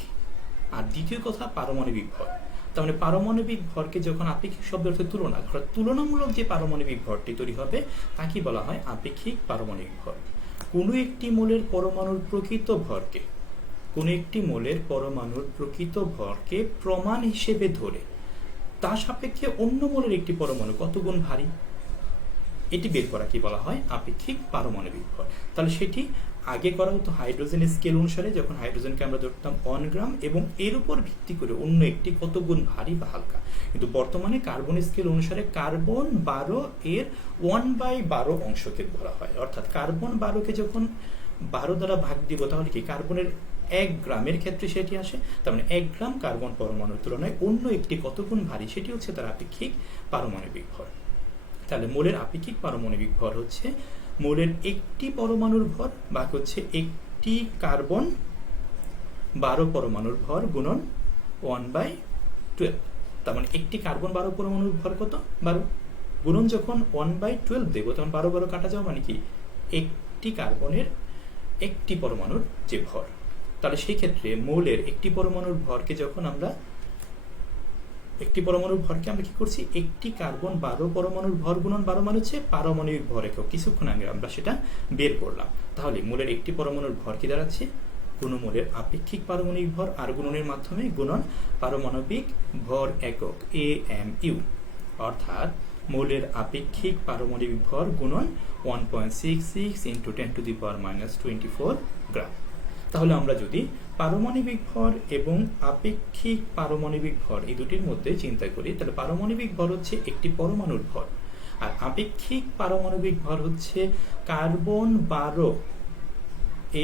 আর দ্বিতীয় কথা পারমাণবিক ভর। তার মানে পারমাণবিক ভরকে যখন আপেক্ষিক শব্দ অর্থে তুলনা, তুলনামূলক যে পারমাণবিক ভরটি তৈরি হবে তাকে বলা হয় আপেক্ষিক পারমাণবিক ভর। কোনো একটি মোলের পরমাণুর প্রকৃত ভরকে, কোনো একটি মোলের পরমাণুর প্রকৃত ভরকে প্রমাণ হিসেবে ধরে তার সাপেক্ষে অন্য মোলের একটি পরমাণু কত গুণ ভারী, এটি বের করা কি বলা হয় আপেক্ষিক পারমাণবিক ভর। তাহলে সেটি আগে করা হতো হাইড্রোজেনের স্কেল অনুসারে, যখন হাইড্রোজেনকে আমরা ধরতাম 1 গ্রাম এবং এর উপর ভিত্তি করে অন্য একটি কত গুণ ভারী বা হালকা। কিন্তু বর্তমানে কার্বন স্কেল অনুসারে কার্বন 12 এর 1/12 অংশকে ধরা হয়, অর্থাৎ কার্বন 12কে যখন 12 দ্বারা ভাগ দিব তাহলে কি কার্বনের 1 গ্রামের ক্ষেত্রে সেটি আসে। তার মানে 1 গ্রাম কার্বন পরমাণুর তুলনায় অন্য একটি কত গুণ ভারী, সেটি হচ্ছে তার আপেক্ষিক পারমাণবিক ভর। তাহলে মোলের আপেক্ষিক পারমাণবিক ভর হচ্ছে মোলের একটি পরমাণুর ভর বা হচ্ছে একটি কার্বন 12 পরমাণুর ভর গুণন 1/12। তার মানে একটি কার্বন 12 পরমাণুর ভর কত? 12 গুণন যখন 1/12 দেব তখন 12 কাটা যাওয়া মানে কি একটি কার্বনের একটি পরমাণুর যে ভর। তাহলে সেই ক্ষেত্রে মোলের একটি পরমাণুর ভরকে যখন আমরা একটি পরমাণুর ভরকে আমরা কি করছি, একটি কার্বন 12 পরমাণুর ভর গুণন 12 মানে হচ্ছে পারমাণবিক ভর একক। কিছুক্ষণ আগে আমরা সেটা বের করলাম। তাহলে মোলের একটি পরমাণুর ভর কি দাঁড়াচ্ছে? কোনো মোলের আপেক্ষিক পারমাণবিক ভর আর গুণনের মাধ্যমে গুণন পারমাণবিক ভর একক AMU, অর্থাৎ মোলের আপেক্ষিক পারমাণবিক ভর গুণন 1.66 ইন্টু 10 টু দি পাওয়ার -24 গ্রাম। তাহলে আমরা যদি পারমাণবিক ভর এবং আপেক্ষিক পারমাণবিক ভর এই দুটির মধ্যে চিন্তা করি, তাহলে পারমাণবিক ভর হচ্ছে একটি পরমাণুর ভর, আর আপেক্ষিক পারমাণবিক ভর হচ্ছে কার্বন 12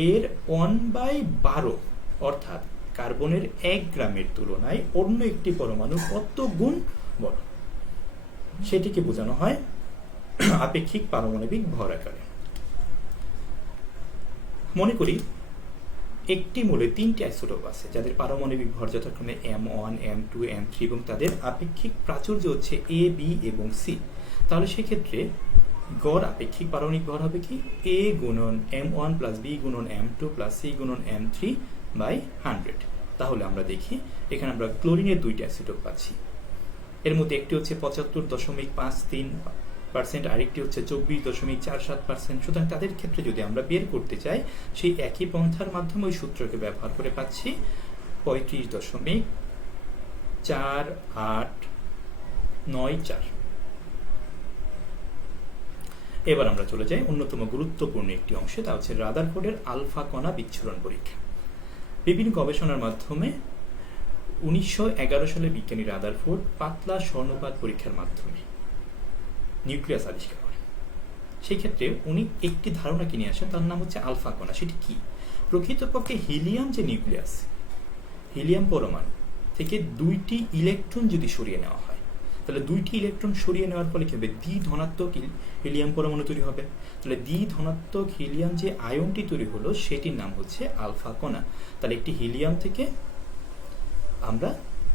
এর 1/12, অর্থাৎ কার্বনের 1 গ্রামের তুলনায় অন্য একটি পরমাণু কত গুণ বড়, সেটিকে বোঝানো হয় আপেক্ষিক পারমাণবিক ভর আকারে। মনে করি একটি মোলে 3টি আইসোটোপ আছে যাদের পারমাণবিক ভর যথাক্রমে M1, M2, M3 এবং তাদের আপেক্ষিক প্রাচুর্য হচ্ছে A, B এবং C। তাহলে সেক্ষেত্রে গড় আপেক্ষিক পারমাণবিক ভর হবে কি A গুণন M1 প্লাস B গুণন M2 প্লাস C গুণন M3 বাই 100। তাহলে আমরা দেখি এখানে আমরা ক্লোরিনের 2টি আইসোটোপ পাচ্ছি, এর মধ্যে একটি হচ্ছে 75.53%, আরেকটি হচ্ছে 24.47%। সুতরাং তাদের ক্ষেত্রে যদি আমরা বের করতে চাই সেই একই পন্থার মাধ্যমে ওই সূত্রকে ব্যবহার করে পাচ্ছি 35.4894। এবার আমরা চলে যাই অন্যতম গুরুত্বপূর্ণ একটি অংশে, তা হচ্ছে রাদারফোর্ডের আলফা কণা বিচ্ছুরণ পরীক্ষা। বিভিন্ন গবেষণার মাধ্যমে 1911 সালে বিজ্ঞানী রাদারফোর্ড পাতলা স্বর্ণপাত পরীক্ষার মাধ্যমে নিউক্লিয়াস আবিষ্কার করেন। সেই ক্ষেত্রে উনি একটি ধারণা কি নিয়ে আসেন, তার নাম হচ্ছে আলফা কণা। সেটি কি? প্রকৃতপক্ষে হিলিয়াম যে নিউক্লিয়াস, হিলিয়াম পরমাণু থেকে 2টি ইলেকট্রন যদি সরিয়ে নেওয়া হয়, তাহলে 2টি ইলেকট্রন সরিয়ে নেওয়ার ফলে কি হবে? দ্বি ধনাত্মক হিলিয়াম পরমাণু তৈরি হবে। তাহলে দ্বি ধনাত্মক হিলিয়াম যে আয়নটি তৈরি হলো সেটির নাম হচ্ছে আলফা কণা। তাহলে একটি হিলিয়াম থেকে আমরা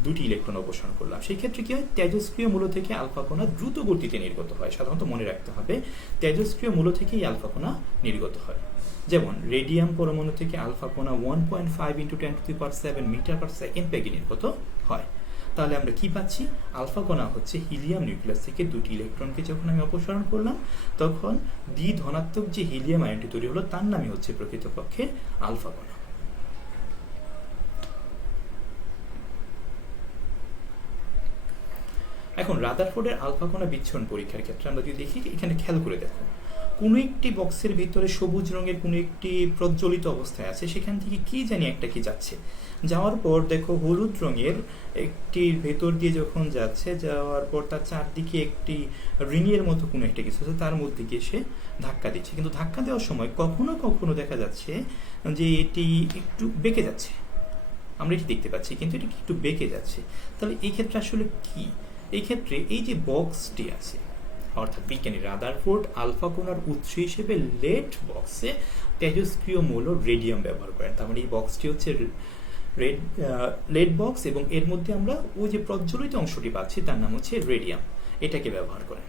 2টি ইলেকট্রন অপসারণ করলাম। সেই ক্ষেত্রে কি হয়? তেজস্ক্রিয় মূল থেকে আলফা কণা দ্রুত গতিতে নির্গত হয়। সাধারণত মনে রাখতে হবে তেজস্ক্রিয় মূল থেকেই আলফা কণা নির্গত হয়। যেমন রেডিয়াম পরমাণু থেকে আলফা কণা 1.5 × 10⁷ মিটার পার সেকেন্ড বেগে নির্গত হয়। তাহলে আমরা কি পাচ্ছি? আলফা কণা হচ্ছে হিলিয়াম নিউক্লিয়াস থেকে 2টি ইলেকট্রনকে যখন আমি অপসারণ করলাম, তখন দ্বি ধনাত্মক যে হিলিয়াম আয়নটি তৈরি হলো তার নামই হচ্ছে প্রকৃতপক্ষে আলফা কণা। এখন রাদারফোর্ডের আলফা কণা বিচ্ছুরণ পরীক্ষার ক্ষেত্রে আমরা যদি দেখি, এখানে খেয়াল করে দেখো, কোনো একটি বক্সের ভিতরে সবুজ রঙের কোনো একটি প্রজ্বলিত অবস্থায় আছে, সেখান থেকে কি জানি একটা কি যাচ্ছে, যাওয়ার পর দেখো হলুদ রঙের একটি ভেতর দিয়ে যখন যাচ্ছে, যাওয়ার পর তার চারদিকে একটি রিংয়ের মতো কোনো একটা কিছু আছে, তার মধ্যে গিয়ে সে ধাক্কা দিচ্ছে। কিন্তু ধাক্কা দেওয়ার সময় কখনো কখনো দেখা যাচ্ছে যে এটি একটু বেঁকে যাচ্ছে, আমরা এটি দেখতে পাচ্ছি, কিন্তু এটি একটু বেঁকে যাচ্ছে। তাহলে এই ক্ষেত্রে আসলে কি? এই ক্ষেত্রে এই যে বক্সটি আছে, অর্থাৎ বিজ্ঞানী রাদারফোর্ড আলফা কণার উৎস হিসেবে লেড বক্সে তেজস্ক্রিয় মৌল রেডিয়াম ব্যবহার করেন। তার মানে এই বক্সটি হচ্ছে লেড বক্স, এবং এর মধ্যে আমরা ওই যে প্রজ্বলিত অংশটি পাচ্ছি তার নাম হচ্ছে রেডিয়াম, এটাকে ব্যবহার করেন।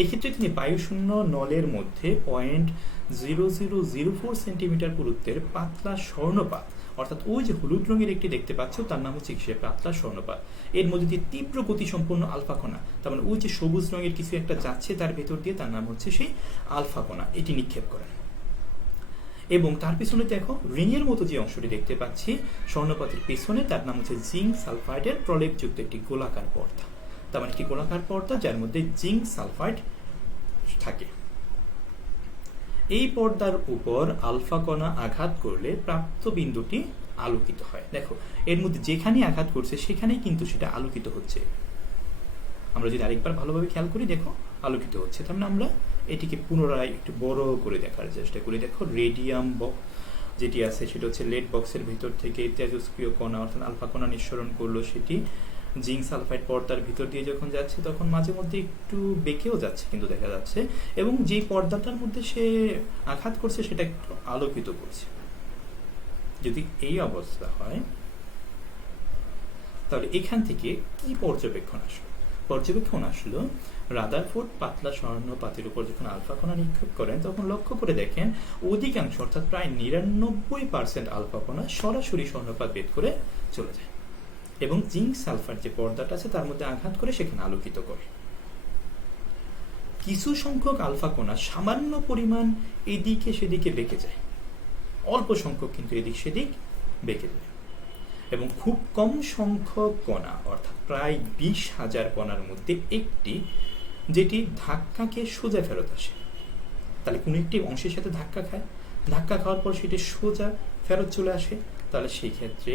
এই ক্ষেত্রে তিনি বায়ুশূন্য নলের মধ্যে 0.0004 সেন্টিমিটার পুরুত্বের পাতলা স্বর্ণপাত, অর্থাৎ ওই যে হলুদ রঙের একটি দেখতে পাচ্ছ তার নাম হচ্ছে সে পাতলা স্বর্ণপাত, এর মধ্যে দিয়ে তীব্র গতিসম্পন্ন আলফা কণা, তার মানে ওই যে সবুজ রঙের কিছু একটা যাচ্ছে তার ভেতর দিয়ে, তার নাম হচ্ছে সেই আলফা কণা, এটি নিক্ষেপ করেন। এবং তার পিছনে দেখো রিংয়ের মতো যে অংশটি দেখতে পাচ্ছি স্বর্ণপাতের পিছনে, তার নাম হচ্ছে জিঙ্ক সালফাইডের প্রলেপযুক্ত একটি গোলাকার পর্দা। তার মানে একটি গোলাকার পর্দা যার মধ্যে জিঙ্ক সালফাইড থাকে। এই পর্দার উপর আলফা কণা আঘাত করলে প্রাপ্ত বিন্দুটি আলোকিত হয়। দেখো এর মধ্যে যেখানে আঘাত করছে সেখানেই কিন্তু সেটা আলোকিত হচ্ছে। আমরা যদি আরেকবার ভালোভাবে খেয়াল করি, দেখো আলোকিত হচ্ছে। তার মানে আমরা এটিকে পুনরায় একটু বড় করে দেখার চেষ্টা করি। দেখো রেডিয়াম যেটি আছে সেটা হচ্ছে লেড বক্সের ভিতর থেকে তেজস্ক্রিয় কণা অর্থাৎ আলফা কণা নিঃসরণ করলো, সেটি জিঙ্ক সালফাইড পর্দার ভিতর দিয়ে যখন যাচ্ছে তখন মাঝে মধ্যে একটু বেঁকেও যাচ্ছে কিন্তু দেখা যাচ্ছে, এবং যে পর্দাটার মধ্যে সে আঘাত করছে সেটা একটু আলোকিত করছে। যদি এই অবস্থা হয় তাহলে এখান থেকে কি পর্যবেক্ষণ আসলো? পর্যবেক্ষণ আসলো রাদারফোর্ড পাতলা স্বর্ণপাতের উপর যখন আলফা কণা নিক্ষেপ করেন তখন লক্ষ্য করে দেখেন অধিকাংশ অর্থাৎ প্রায় 99% আলফা কণা সরাসরি স্বর্ণপাত ভেদ করে চলে যায়, এবং জিঙ্ক সালফার যে পর্দাটা আছে তার মধ্যে আঘাত করে সেখানে আলোকিত করে। কিছু সংখ্যক আলফা কণা সামান্য পরিমাণ এদিকে সেদিকে বেঁকে যায়, অল্প সংখ্যক কিন্তু এদিক সেদিক বেঁকে যায়, এবং খুব কম সংখ্যক কণা অর্থাৎ প্রায় 20,000 কণার মধ্যে একটি যেটি ধাক্কাকে সোজা ফেরত আসে। তাহলে কোনো একটি অংশের সাথে ধাক্কা খায়, ধাক্কা খাওয়ার পর সেটি সোজা ফেরত চলে আসে। তাহলে সেই ক্ষেত্রে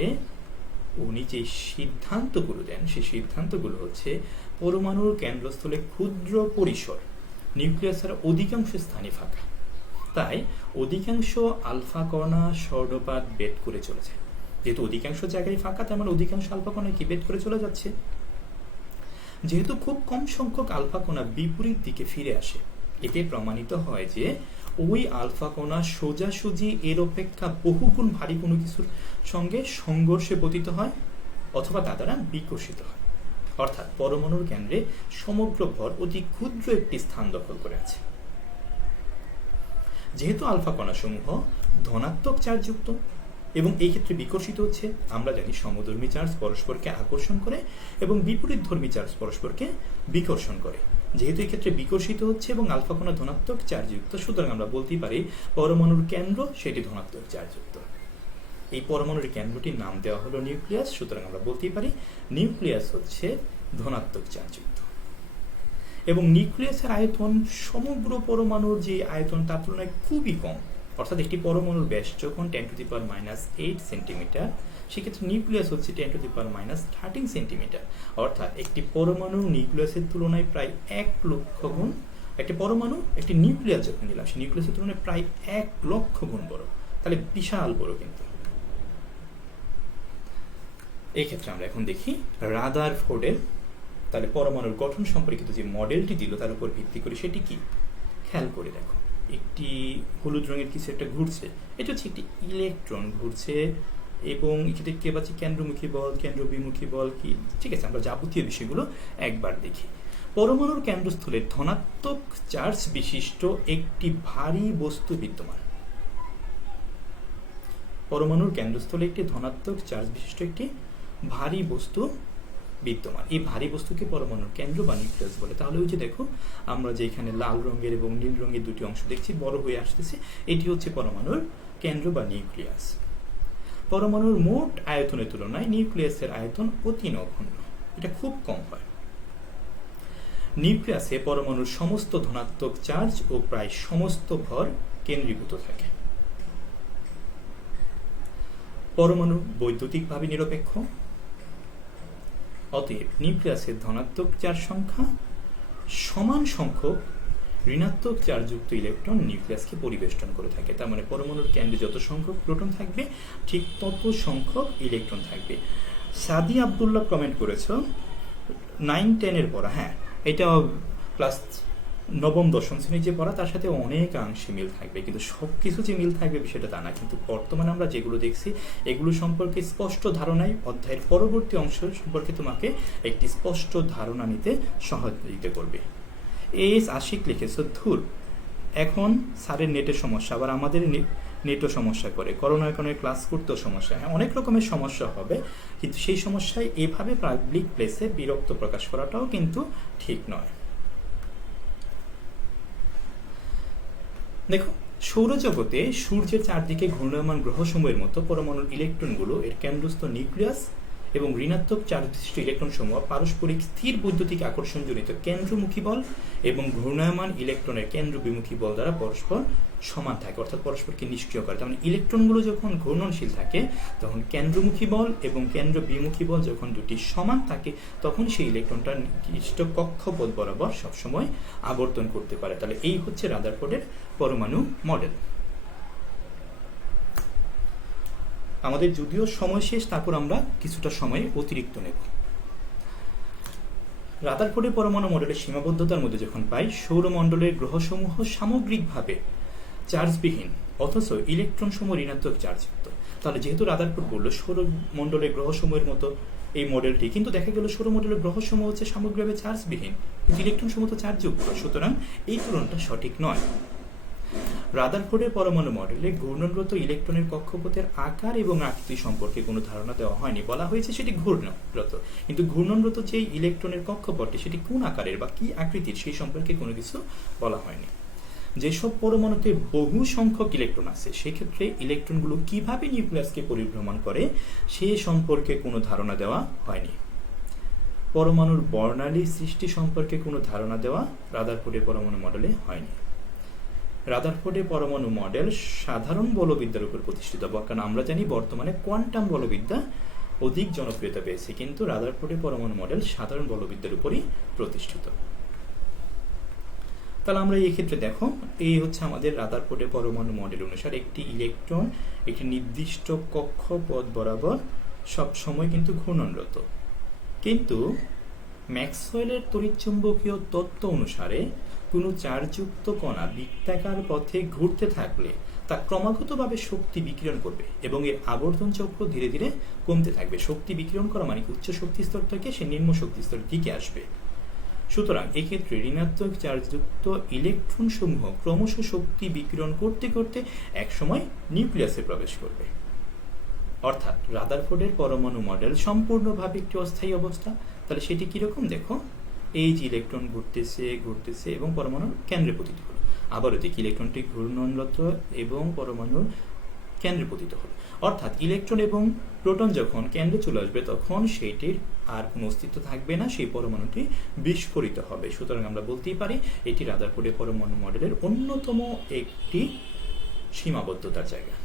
উনি যে সিদ্ধান্তগুলো দেন সেই সিদ্ধান্তগুলো হচ্ছে পরমাণুর কেন্দ্রস্থলে ক্ষুদ্র পরিসর, নিউক্লিয়াসের অধিকাংশ স্থানই ফাঁকা, তাই অধিকাংশ আলফা কণা স্বর্ণপাত ভেদ করে চলে যায়। যেহেতু অধিকাংশ জায়গায় ফাঁকা, তার মানে অধিকাংশ আলফা কণা কি ভেদ করে চলে যাচ্ছে। যেহেতু খুব কম সংখ্যক আলফা কণা বিপরীত দিকে ফিরে আসে, এতে প্রমাণিত হয় যে ওই আলফা কণা সোজাসুজি এর অপেক্ষা বহুগুণ ভারী কোনো কিছুর সঙ্গে সংঘর্ষে পতিত হয় অথবা তা দ্বারা বিকশিত হয়, অর্থাৎ পরমাণুর কেন্দ্রে সমগ্র ভর অতি ক্ষুদ্র একটি স্থান দখল করে আছে। যেহেতু আলফা কণাসমূহ ধনাত্মক চার্জযুক্ত এবং এই ক্ষেত্রে বিকশিত হচ্ছে, আমরা জানি সমধর্মী চার্জ পরস্পরকে আকর্ষণ করে এবং বিপরীত ধর্মী চার্জ পরস্পরকে বিকর্ষণ করে। যেহেতু এই ক্ষেত্রে বিকশিত হচ্ছে এবং আলফা কণা ধনাত্মক চার্জযুক্ত, সুতরাং আমরা বলতেই পারি পরমাণুর কেন্দ্র সেটি ধনাত্মক চার্জযুক্ত। এই পরমাণুর কেন্দ্রটির নাম দেওয়া হলো নিউক্লিয়াস, সুতরাং আমরা বলতেই পারি নিউক্লিয়াস হচ্ছে ধনাত্মক চার্জযুক্ত। এবং নিউক্লিয়াসের আয়তন সমগ্র পরমাণুর যে আয়তন তার তুলনায় খুবই কম, অর্থাৎ একটি পরমাণুর ব্যাস যখন 10⁻⁸ সেন্টিমিটার, সেক্ষেত্রে নিউক্লিয়াস হচ্ছে 10⁻⁻13 সেন্টিমিটার, অর্থাৎ একটি পরমাণু নিউক্লিয়াসের তুলনায় প্রায় 1,00,000 গুণ, একটি পরমাণু একটি নিউক্লিয়াস যখন নিলাম সেই নিউক্লিয়াসের তুলনায় প্রায় 1,00,000 গুণ বড়, তাহলে বিশাল বড় কিন্তু। এই ক্ষেত্রে আমরা এখন দেখি রাদারফোর্ডের তাহলে পরমাণুর গঠন সম্পর্কিত যে মডেলটি দিল তার উপর ভিত্তি করে সেটি কি খেয়াল করে দেখো। একটি হলুদ রঙের কিছু একটা ঘুরছে, এটা হচ্ছে একটি ইলেকট্রন ঘুরছে, এবং এটি দেখতে পাচ্ছি কেন্দ্রমুখী বল, কেন্দ্র বিমুখী বল কি, ঠিক আছে, আমরা যাবতীয় বিষয়গুলো একবার দেখি। পরমাণুর কেন্দ্রস্থলে ধনাত্মক চার্জ বিশিষ্ট একটি ভারী বস্তু বিদ্যমান। পরমাণুর কেন্দ্রস্থলে একটি ধনাত্মক চার্জ বিশিষ্ট একটি ভারী বস্তু বিদ্যমান। এই ভারী বস্তুকে পরমাণুর কেন্দ্র বা নিউক্লিয়াস বলে। তাহলে ওই যে দেখো আমরা যে এখানে লাল রঙের এবং নীল রঙের দুটি অংশ দেখছি বড় হয়ে আসতেছে, এটি হচ্ছে পরমাণুর কেন্দ্র বা নিউক্লিয়াস। পরমাণুর মোট আয়তনের তুলনায় নিউক্লিয়াসের আয়তন অতি নগণ্য, এটা খুব কম হয়। নিউক্লিয়াসে পরমাণুর সমস্ত ধনাত্মক চার্জ ও প্রায় সমস্ত ভর কেন্দ্রীভূত থাকে। পরমাণু বৈদ্যুতিকভাবে নিরপেক্ষ, অতএব নিউক্লিয়াসের ধনাত্মক চার্জ সংখ্যা সমান সংখ্যক ঋণাত্মক চার্জযুক্ত ইলেকট্রন নিউক্লিয়াসকে পরিবেষ্টন করে থাকে। তার মানে পরমাণুর কেন্দ্রে যত সংখ্যক প্রোটন থাকবে ঠিক তত সংখ্যক ইলেকট্রন থাকবে। সাদি আব্দুল্লাহ কমেন্ট করেছ 9-10 এর পড়া, হ্যাঁ এটা ক্লাস নবম দশম শ্রেণীর যে পড়া তার সাথে অনেকাংশে মিল থাকবে, কিন্তু সব কিছু যে মিল থাকবে বিষয়টা তা না। কিন্তু বর্তমানে আমরা যেগুলো দেখছি এগুলো সম্পর্কে স্পষ্ট ধারণাই অধ্যায়ের পরবর্তী অংশ সম্পর্কে তোমাকে একটি স্পষ্ট ধারণা নিতে সহযোগিতা করবে। এস আশিক লিখেছ ধুর, এখন স্যারের নেটের সমস্যা, আবার আমাদের নেটও সমস্যা করে, করোনায় ক্লাস করতেও সমস্যা, হ্যাঁ অনেক রকমের সমস্যা হবে, কিন্তু সেই সমস্যায় এভাবে পাবলিক প্লেসে বিরক্ত প্রকাশ করাটাও কিন্তু ঠিক নয়। দেখো সৌরজগতে সূর্যের চারদিকে ঘূর্ণায়মান গ্রহসমূহের মতো পরমাণুর ইলেকট্রনগুলো এর কেন্দ্রস্থ নিউক্লিয়াস এবং ঋণাত্মক চার্জ বিশিষ্ট ইলেকট্রন সমূহ পারস্পরিক স্থির বৈদ্যুতিক আকর্ষণজনিত কেন্দ্রমুখী বল এবং ঘূর্ণায়মান ইলেকট্রনের কেন্দ্র বিমুখী বল দ্বারা পরস্পর সমান থাকে, অর্থাৎ পরস্পরকে নিষ্ক্রিয় করে। তার মানে ইলেকট্রনগুলো যখন ঘূর্ণনশীল থাকে তখন কেন্দ্রমুখী বল এবং কেন্দ্র বিমুখী বল যখন দুটি সমান থাকে তখন সেই ইলেকট্রনটা নির্দিষ্ট কক্ষপথ বরাবর সবসময় আবর্তন করতে পারে। তাহলে এই হচ্ছে রাদারফোর্ডের পরমাণু মডেল। আমাদের যদিও সময় শেষ, তারপর আমরা কিছুটা সময় অতিরিক্ত নেব। রাদারফোর্ডের পরমাণু মডেলের সীমাবদ্ধতার মধ্যে যখন পাই সৌরমণ্ডলের গ্রহসমূহ সামগ্রিকভাবে চার্জবিহীন অথচ ইলেকট্রন সমূহ ঋণাত্মক চার্জযুক্ত। তাহলে যেহেতু রাদারফোর্ড বললো সৌরমণ্ডলের গ্রহসমূহের মতো এই মডেলটি, কিন্তু দেখা গেল সৌরমণ্ডলের গ্রহসমূহ হচ্ছে সামগ্রিকভাবে চার্জবিহীন কিন্তু ইলেকট্রন সমূহ তো চার্জযুক্ত, সুতরাং এই তুলনাটা সঠিক নয়। রাদারফোর্ডের পরমাণু মডেলে ঘূর্ণনরত ইলেকট্রনের কক্ষপথের আকার এবং আকৃতি সম্পর্কে কোনো ধারণা দেওয়া হয়নি, বলা হয়েছে সেটি ঘূর্ণনরত, কিন্তু ঘূর্ণনরত যে ইলেকট্রনের কক্ষপথটি সেটি কোন আকারের বা কি আকৃতির সেই সম্পর্কে কোনো কিছু বলা হয়নি। যেসব পরমাণুতে বহু সংখ্যক ইলেকট্রন আছে সেক্ষেত্রে ইলেকট্রনগুলো কিভাবে নিউক্লিয়াসকে পরিভ্রমণ করে সে সম্পর্কে কোনো ধারণা দেওয়া হয়নি। পরমাণুর বর্ণালী সৃষ্টি সম্পর্কে কোনো ধারণা দেওয়া রাদারফোর্ডের পরমাণু মডেলে হয়নি। রাদারফোর্ডের পরমাণু মডেল সাধারণ বলবিদ্যার উপর প্রতিষ্ঠিত, কারণ আমরা জানি বর্তমানে কোয়ান্টাম বলবিদ্যা অধিক জনপ্রিয়তা পেয়েছে, কিন্তু রাদারফোর্ডের পরমাণু মডেল সাধারণ বলবিদ্যার উপরই প্রতিষ্ঠিত। তাহলে আমরা এই ক্ষেত্রে দেখো এই হচ্ছে আমাদের রাদারফোর্ডের পরমাণু মডেল অনুসারে একটি ইলেকট্রন একটি নির্দিষ্ট কক্ষপথ বরাবর সব সময় কিন্তু ঘূর্ণনরত, কিন্তু ম্যাক্সওয়েলের তড়িৎচুম্বকীয় তত্ত্ব অনুসারে কোনো চার্জযুক্ত কণা বৃত্তাকার পথে ঘুরতে থাকলে তা ক্রমাগতভাবে শক্তি বিকিরণ করবে এবং এর আবর্তন চক্র ধীরে ধীরে কমতে থাকবে। শক্তি বিকিরণ করা মানে উচ্চ শক্তি স্তর থেকে সে নিম্ন শক্তি স্তরের দিকে আসবে। সুতরাং এক্ষেত্রে ঋণাত্মক চার্জযুক্ত ইলেকট্রন সমূহ ক্রমশ শক্তি বিকিরণ করতে করতে একসময় নিউক্লিয়াসে প্রবেশ করবে। অর্থাৎ রাদারফোর্ডের পরমাণু মডেল সম্পূর্ণভাবে একটি অস্থায়ী অবস্থা। তাহলে সেটি কিরকম দেখো, এই যে ইলেকট্রন ঘুরতেছে ঘুরতেছে এবং পরমাণুর কেন্দ্রে পতিত হলো, আবারও দেখি ইলেকট্রনটি ঘূর্ণনরত এবং পরমাণুর কেন্দ্রে পতিত হলো। অর্থাৎ ইলেকট্রন এবং প্রোটন যখন কেন্দ্রে চলে আসবে তখন সেইটির আর কোনো অস্তিত্ব থাকবে না, সেই পরমাণুটি বিস্ফোরিত হবে। সুতরাং আমরা বলতেই পারি এটি রাদারফোর্ডের পরমাণু মডেলের অন্যতম একটি সীমাবদ্ধতার জায়গা।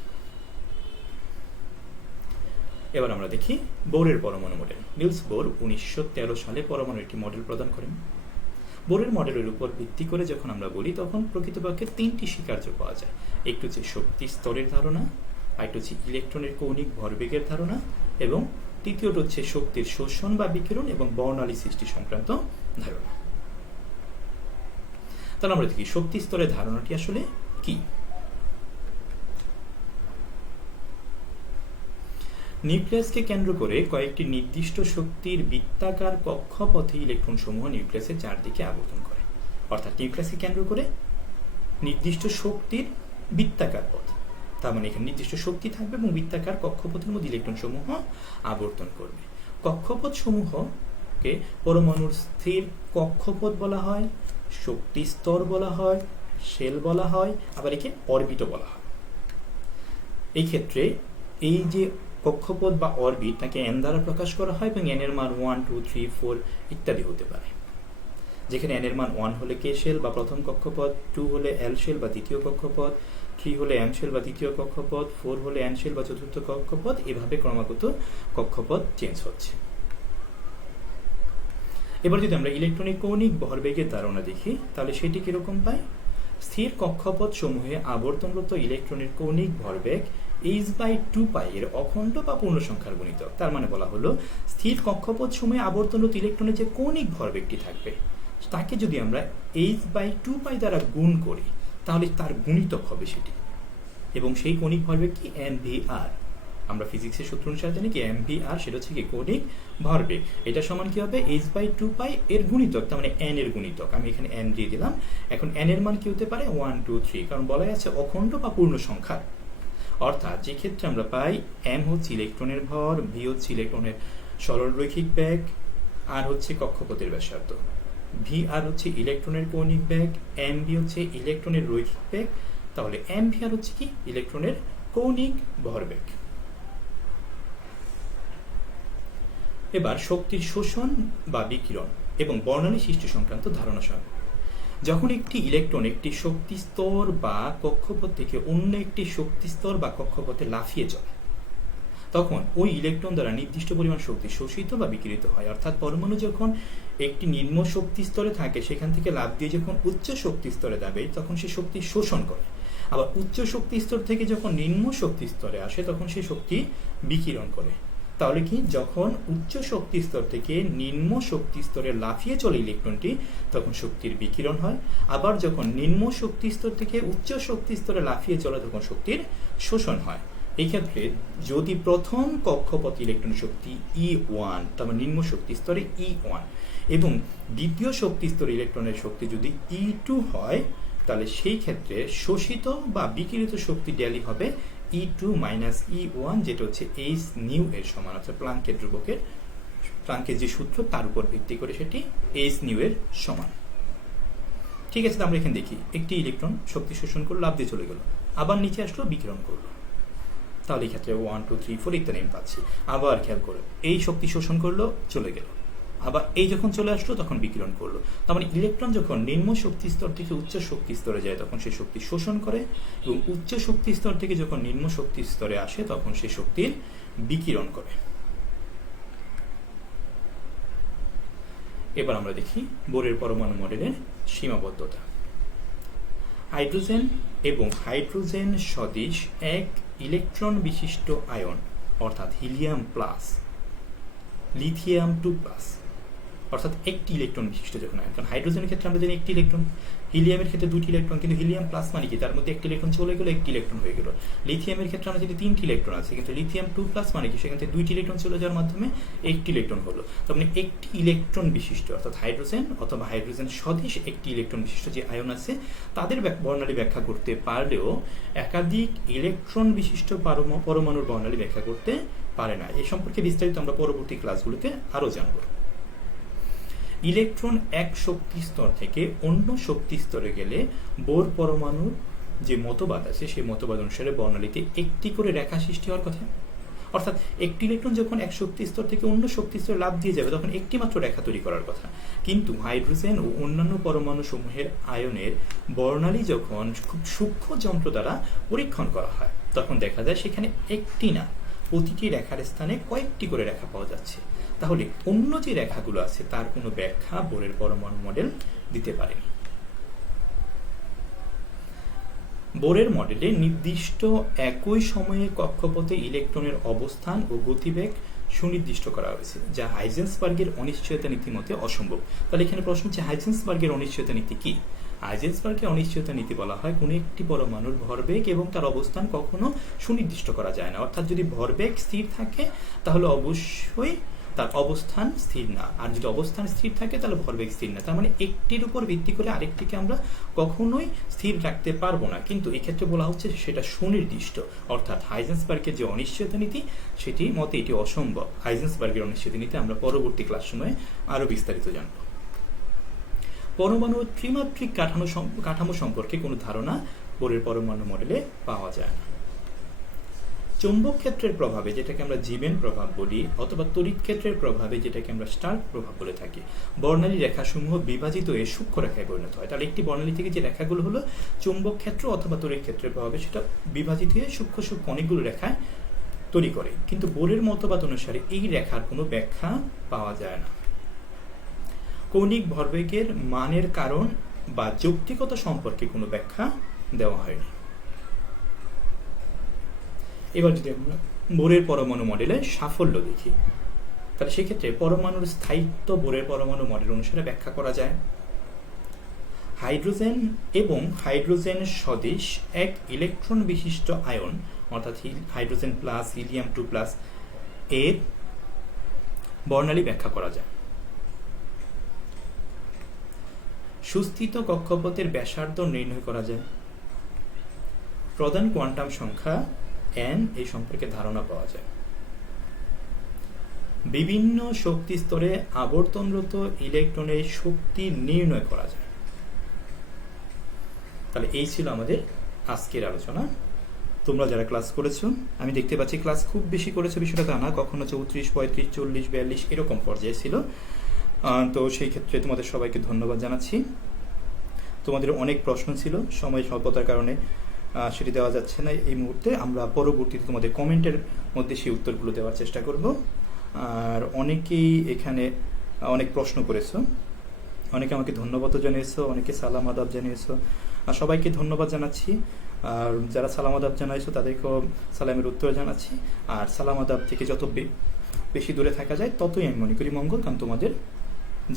এবার আমরা দেখি বোরের পরমাণু মডেল। নিলস বোর 1913 সালে পরমাণু একটি মডেল প্রদান করেন। বোরের মডেলের উপর ভিত্তি করে যখন আমরা বলি তখন প্রকৃতপক্ষে তিনটি স্বীকার্য পাওয়া যায়। একটি হচ্ছে শক্তি স্তরের ধারণা, আরেকটি হচ্ছে ইলেকট্রনের কৌণিক ভরবেগের ধারণা, এবং তৃতীয়টি হচ্ছে শক্তির শোষণ বা বিকিরণ এবং বর্ণালী সৃষ্টি সংক্রান্ত ধারণা। তাহলে আমরা দেখি শক্তি স্তরের ধারণাটি আসলে কি। নিউক্লিয়াসকে কেন্দ্র করে কয়েকটি নির্দিষ্ট শক্তির বৃত্তাকার কক্ষপথে ইলেকট্রন সমূহ নিউক্লিয়াসের চারদিকে আবর্তন করে। অর্থাৎ নিউক্লিয়াসকে কেন্দ্র করে নির্দিষ্ট শক্তির বৃত্তাকার পথ, তার মানে এখানে নির্দিষ্ট শক্তি থাকবে এবং বৃত্তাকার কক্ষপথের মধ্যে ইলেকট্রন সমূহ আবর্তন করবে। কক্ষপথ সমূহকে পরমাণুর স্থির কক্ষপথ বলা হয়, শক্তি স্তর বলা হয়, শেল বলা হয়, আবার একে অরবিটও বলা হয়। এই ক্ষেত্রে এই যে কক্ষপথ বা অরবিট তাকে এন দ্বারা প্রকাশ করা হয় এবং এন এর মান 1, 2, 3, 4 ইত্যাদি হতে পারে। যেখানে এন এর মান 1 হলে কে শেল বা প্রথম কক্ষপথ, 2 হলে এল শেল বা দ্বিতীয় কক্ষপথ, 3 হলে এম শেল বা তৃতীয় কক্ষপথ, 4 হলে এন শেল বা চতুর্থ কক্ষপথ। এভাবে ক্রমাগত কক্ষপথ চেঞ্জ হচ্ছে। এবার যদি আমরা ইলেকট্রনিক কৌণিক ভরবেগের ধারণা দেখি তাহলে সেটি কিরকম পাই। স্থির কক্ষপথ সমূহে আবর্তনরত ইলেকট্রনের কৌণিক ভরবেগ h/2π এর অখণ্ড বা পূর্ণ সংখ্যার গুণিতক। তার মানে বলা হলো স্থির কক্ষপথ সমূহে আবর্তনরত ইলেকট্রনের যে কৌণিক ভরবেগটি থাকবে তাকে যদি আমরা h/2π দ্বারা গুণ করি তাহলে তার গুণিতক হবে সেটি, এবং সেই কৌণিক ভরবেগ কি mvr। আমরা ফিজিক্সের সূত্র অনুসারে জানি কি mvr সেটা হচ্ছে কি কৌণিক ভরবেগ। এটা সমান কি হবে h/2π এর গুণিতক, তার মানে n এর গুণিতক। আমি এখানে n দিয়ে দিলাম। এখন n এর মান কি হতে পারে 1, 2, 3, কারণ বলাই আছে অখণ্ড বা পূর্ণ সংখ্যা। অর্থাৎ যে ক্ষেত্রে আমরা পাই m হচ্ছে ইলেকট্রনের ভর, v হচ্ছে ইলেকট্রনের সরলরৈখিক বেগ, r হচ্ছে কক্ষপথের ব্যাসার্ধ, vr হচ্ছে ইলেকট্রনের কৌণিক বেগ, mv হচ্ছে ইলেকট্রনের রৈখিক বেগ, তাহলে mvr হচ্ছে কি ইলেকট্রনের কৌণিক ভরবেগ। এবার শক্তির শোষণ বা বিকিরণ এবং বর্ণালী সৃষ্টি সংক্রান্ত ধারণা সহ যখন একটি ইলেকট্রন একটি শক্তি স্তর বা কক্ষপথ থেকে অন্য একটি শক্তি স্তর বা কক্ষপথে লাফিয়ে চলে তখন ওই ইলেকট্রন দ্বারা নির্দিষ্ট পরিমাণ শক্তি শোষিত বা বিকিরিত হয়। অর্থাৎ পরমাণু যখন একটি নিম্ন শক্তি স্তরে থাকে সেখান থেকে লাফ দিয়ে যখন উচ্চ শক্তি স্তরে যাবে তখন সে শক্তি শোষণ করে, আবার উচ্চ শক্তি স্তর থেকে যখন নিম্ন শক্তি স্তরে আসে তখন সে শক্তি বিকিরণ করে। তাহলে কি যখন উচ্চ শক্তি স্তর থেকে নিম্ন শক্তি স্তরে লাফিয়ে চলে ইলেকট্রনটি তখন শক্তির বিকিরণ হয়, আবার যখন নিম্ন শক্তি স্তর থেকে উচ্চ শক্তি স্তরে লাফিয়ে চলে তখন শক্তির শোষণ হয়। এই ক্ষেত্রে যদি প্রথম কক্ষপথ ইলেকট্রন শক্তি E1 তার মানে নিম্ন শক্তি স্তরে E1 এবং দ্বিতীয় শক্তি স্তরে ইলেকট্রনের শক্তি যদি E2 হয় তাহলে সেই ক্ষেত্রে শোষিত বা বিকিরিত শক্তি ডেলি হবে E2 - E1, যেটা হচ্ছে h নিউ এর সমান, অর্থাৎ প্লাঙ্কের ধ্রুবকের প্লাঙ্কের যে সূত্র তার উপর ভিত্তি করে সেটি h নিউ এর সমান। ঠিক আছে, আমরা এখানে দেখি একটি ইলেকট্রন শক্তি শোষণ করলো, লাফ দিয়ে চলে গেল, আবার নিচে আসলো, বিকিরণ করলো। তাহলে এই ক্ষেত্রে 1, 2, 3, 4 ইত্যাদি আমি পাচ্ছি। আবার খেয়াল করে এই শক্তি শোষণ করলো, চলে গেল, আবার এই যখন চলে আসলো তখন বিকিরণ করলো। তার মানে ইলেকট্রন যখন নিম্ন শক্তি স্তর থেকে উচ্চ শক্তি স্তরে যায় তখন সে শক্তি শোষণ করে, এবং উচ্চ শক্তি স্তর থেকে যখন নিম্ন শক্তি স্তরে আসে তখন সে শক্তির বিকিরণ করে। এবার আমরা দেখি বোরের পরমাণু মডেলের সীমাবদ্ধতা। হাইড্রোজেন এবং হাইড্রোজেন সদৃশ এক ইলেকট্রন বিশিষ্ট আয়ন অর্থাৎ হিলিয়াম প্লাস, লিথিয়াম 2+, অর্থাৎ একটি ইলেকট্রন বিশিষ্ট যখন আয়ন। কারণ হাইড্রোজেনের ক্ষেত্রে আমরা জানি একটি ইলেকট্রন, হিলিয়ামের ক্ষেত্রে দুটি ইলেকট্রন, কিন্তু হিলিয়াম প্লাস মানে কি তার মধ্যে একটি ইলেকট্রন চলে গেল, একটি ইলেকট্রন হয়ে গেল। লিথিয়ামের ক্ষেত্রে আমরা জানি 3টি ইলেকট্রন আছে, কিন্তু লিথিয়াম 2+ মানে কি সেখান থেকে 2টি ইলেকট্রন চলে যাওয়ার মাধ্যমে একটি ইলেকট্রন হলো। তার মানে একটি ইলেকট্রন বিশিষ্ট অর্থাৎ হাইড্রোজেন অথবা হাইড্রোজেন সদৃশ একটি ইলেকট্রন বিশিষ্ট যে আয়ন আছে তাদের বর্ণালী ব্যাখ্যা করতে পারলেও একাধিক ইলেকট্রন বিশিষ্ট পরমাণুর বর্ণালী ব্যাখ্যা করতে পারে না। এই সম্পর্কে বিস্তারিত আমরা পরবর্তী ক্লাসগুলোতে আরো জানব। ইলেকট্রন এক শক্তি স্তর থেকে অন্য শক্তি স্তরে গেলে বোর পরমাণুর যে মতবাদ আছে সেই মতবাদ অনুসারে বর্ণালীতে একটি করে রেখা সৃষ্টি হওয়ার কথা। অর্থাৎ একটি ইলেকট্রন যখন এক শক্তি স্তর থেকে অন্য শক্তি স্তরে লাফ দিয়ে যাবে তখন একটি মাত্র রেখা তৈরি করার কথা, কিন্তু হাইড্রোজেন ও অন্যান্য পরমাণু সমূহের আয়নের বর্ণালী যখন খুব সূক্ষ্ম যন্ত্র দ্বারা পরীক্ষণ করা হয় তখন দেখা যায় সেখানে একটি না প্রতিটি রেখার স্থানে কয়েকটি করে রেখা পাওয়া যাচ্ছে। তাহলে অন্য যে রেখাগুলো আছে তার কোনো ব্যাখ্যা বোরের পরমাণু মডেল দিতে পারেনি। বোরের মডেলে নির্দিষ্ট একই সময়ে কক্ষপথে ইলেকট্রনের অবস্থান ও গতিবেগ সুনির্দিষ্ট করা হয়েছে, যা হাইজেন্সবার্গের অনিশ্চয়তা নীতি মতে অসম্ভব। তাহলে এখানে প্রশ্ন হচ্ছে হাইজেন্সবার্গের অনিশ্চয়তা নীতি কি? হাইজেন্সবার্গের অনিশ্চয়তা নীতি বলা হয় কোনো একটি পরমাণুর ভরবেগ এবং তার অবস্থান কখনো সুনির্দিষ্ট করা যায় না। অর্থাৎ যদি ভরবেগ স্থির থাকে তাহলে অবশ্যই তার অবস্থান স্থির না, আর যদি অবস্থান স্থির থাকে তাহলে ভরবেগ স্থির না। তার মানে একটির উপর ভিত্তি করে আরেকটিকে আমরা কখনোই স্থির রাখতে পারবো না, কিন্তু এক্ষেত্রে বলা হচ্ছে সেটা সুনির্দিষ্ট। অর্থাৎ হাইজেন্সবার্গের যে অনিশ্চয়তা নীতি সেটি মতে এটি অসম্ভব। হাইজেন্সবার্গের অনিশ্চয়তা নীতি আমরা পরবর্তী ক্লাস সময়ে আরো বিস্তারিত জানব। পরমাণুর ত্রিমাত্রিক কাঠামো সম্পর্কে কোনো ধারণা বোরের পরমাণু মডেলে পাওয়া যায় না। চৌম্বক ক্ষেত্রের প্রভাবে, যেটাকে আমরা জীবেন প্রভাব বলি, অথবা তড়িৎ ক্ষেত্রের প্রভাবে, যেটাকে আমরা স্টার্ক প্রভাব বলে থাকি, বর্ণালী রেখাসমূহ বিভাজিত হয়ে সূক্ষ্ম রেখায় পরিণত হয়। তাহলে একটি বর্ণালী থেকে যে রেখাগুলো হলো চৌম্বক ক্ষেত্র অথবা তড়িৎ ক্ষেত্রের প্রভাবে, সেটা বিভাজিত হয়ে সূক্ষ্ম সূক্ষ্ম অনেকগুলো রেখায় তৈরি করে। কিন্তু বোরের মতবাদ অনুসারে এই রেখার কোনো ব্যাখ্যা পাওয়া যায় না। কৌণিক ভরবেগের মানের কারণ বা যৌক্তিকতা সম্পর্কে কোনো ব্যাখ্যা দেওয়া হয়নি। এবার যদি আমরা বোরের পরমাণু মডেলের সাফল্য দেখি, তাহলে সেক্ষেত্রে পরমাণুর স্থায়িত্ব বোরের পরমাণু মডেল অনুসারে ব্যাখ্যা করা যায়। হাইড্রোজেন এবং হাইড্রোজেন সদৃশ এক ইলেকট্রন বিশিষ্ট আয়ন, অর্থাৎ হাইড্রোজেন প্লাস হিলিয়াম 2 প্লাস এর বর্ণালী ব্যাখ্যা করা যায়। সুস্থিত কক্ষপথের ব্যাসার্ধ নির্ণয় করা যায়। প্রধান কোয়ান্টাম সংখ্যা n এই সম্পর্কে ধারণা পাওয়া যায়। বিভিন্ন শক্তি স্তরে আবর্তনরত ইলেকট্রনের শক্তি নির্ণয় করা যায়। তাহলে এই ছিল আমাদের আজকের আলোচনা। তোমরা যারা ক্লাস করেছো, আমি দেখতে পাচ্ছি ক্লাস খুব বেশি করেছো বিষয়টা তা না, কখনো 34, 35, 40, 42 এরকম পর্যায়ে ছিল। তো সেই ক্ষেত্রে তোমাদের সবাইকে ধন্যবাদ জানাচ্ছি। তোমাদের অনেক প্রশ্ন ছিল, সময় স্বল্পতার কারণে সেটি দেওয়া যাচ্ছে না এই মুহূর্তে। আমরা পরবর্তীতে তোমাদের কমেন্টের মধ্যে সেই উত্তরগুলো দেওয়ার চেষ্টা করব। আর অনেকেই এখানে অনেক প্রশ্ন করেছো, অনেকে আমাকে ধন্যবাদ জানিয়েছো, অনেকে সালাম আদাব জানিয়েছো, আর সবাইকে ধন্যবাদ জানাচ্ছি। আর যারা সালাম আদাব জানাইছো তাদেরকেও সালামের উত্তর জানাচ্ছি। আর সালাম আদাব থেকে যত বেশি দূরে থাকা যায় ততই আমি মনে করি মঙ্গল, কারণ তোমাদের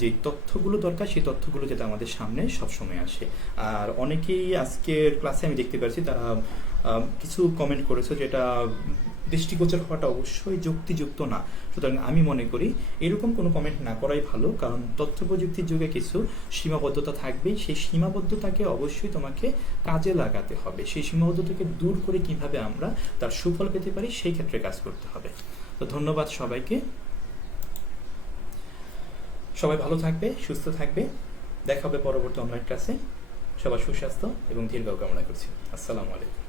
যে তথ্যগুলো দরকার সেই তথ্যগুলো যাতে আমাদের সামনে সবসময় আসে। আর অনেকেই আজকের ক্লাসে আমি দেখতে পাচ্ছি তারা কিছু কমেন্ট করেছো যেটা দৃষ্টিগোচর হওয়াটা অবশ্যই যুক্তিযুক্ত না। সুতরাং আমি মনে করি এরকম কোনো কমেন্ট না করাই ভালো, কারণ তথ্য প্রযুক্তির যুগে কিছু সীমাবদ্ধতা থাকবে। সেই সীমাবদ্ধতাকে অবশ্যই তোমাকে কাজে লাগাতে হবে। সেই সীমাবদ্ধতাকে দূর করে কিভাবে আমরা তার সুফল পেতে পারি সেই ক্ষেত্রে কাজ করতে হবে। তো ধন্যবাদ সবাইকে। সবাই ভালো থাকবে, সুস্থ থাকবে। দেখা হবে পরবর্তী অনলাইন ক্লাসে। সবার সুস্বাস্থ্য এবং দীর্ঘায়ু কামনা করছি। আসসালামু আলাইকুম।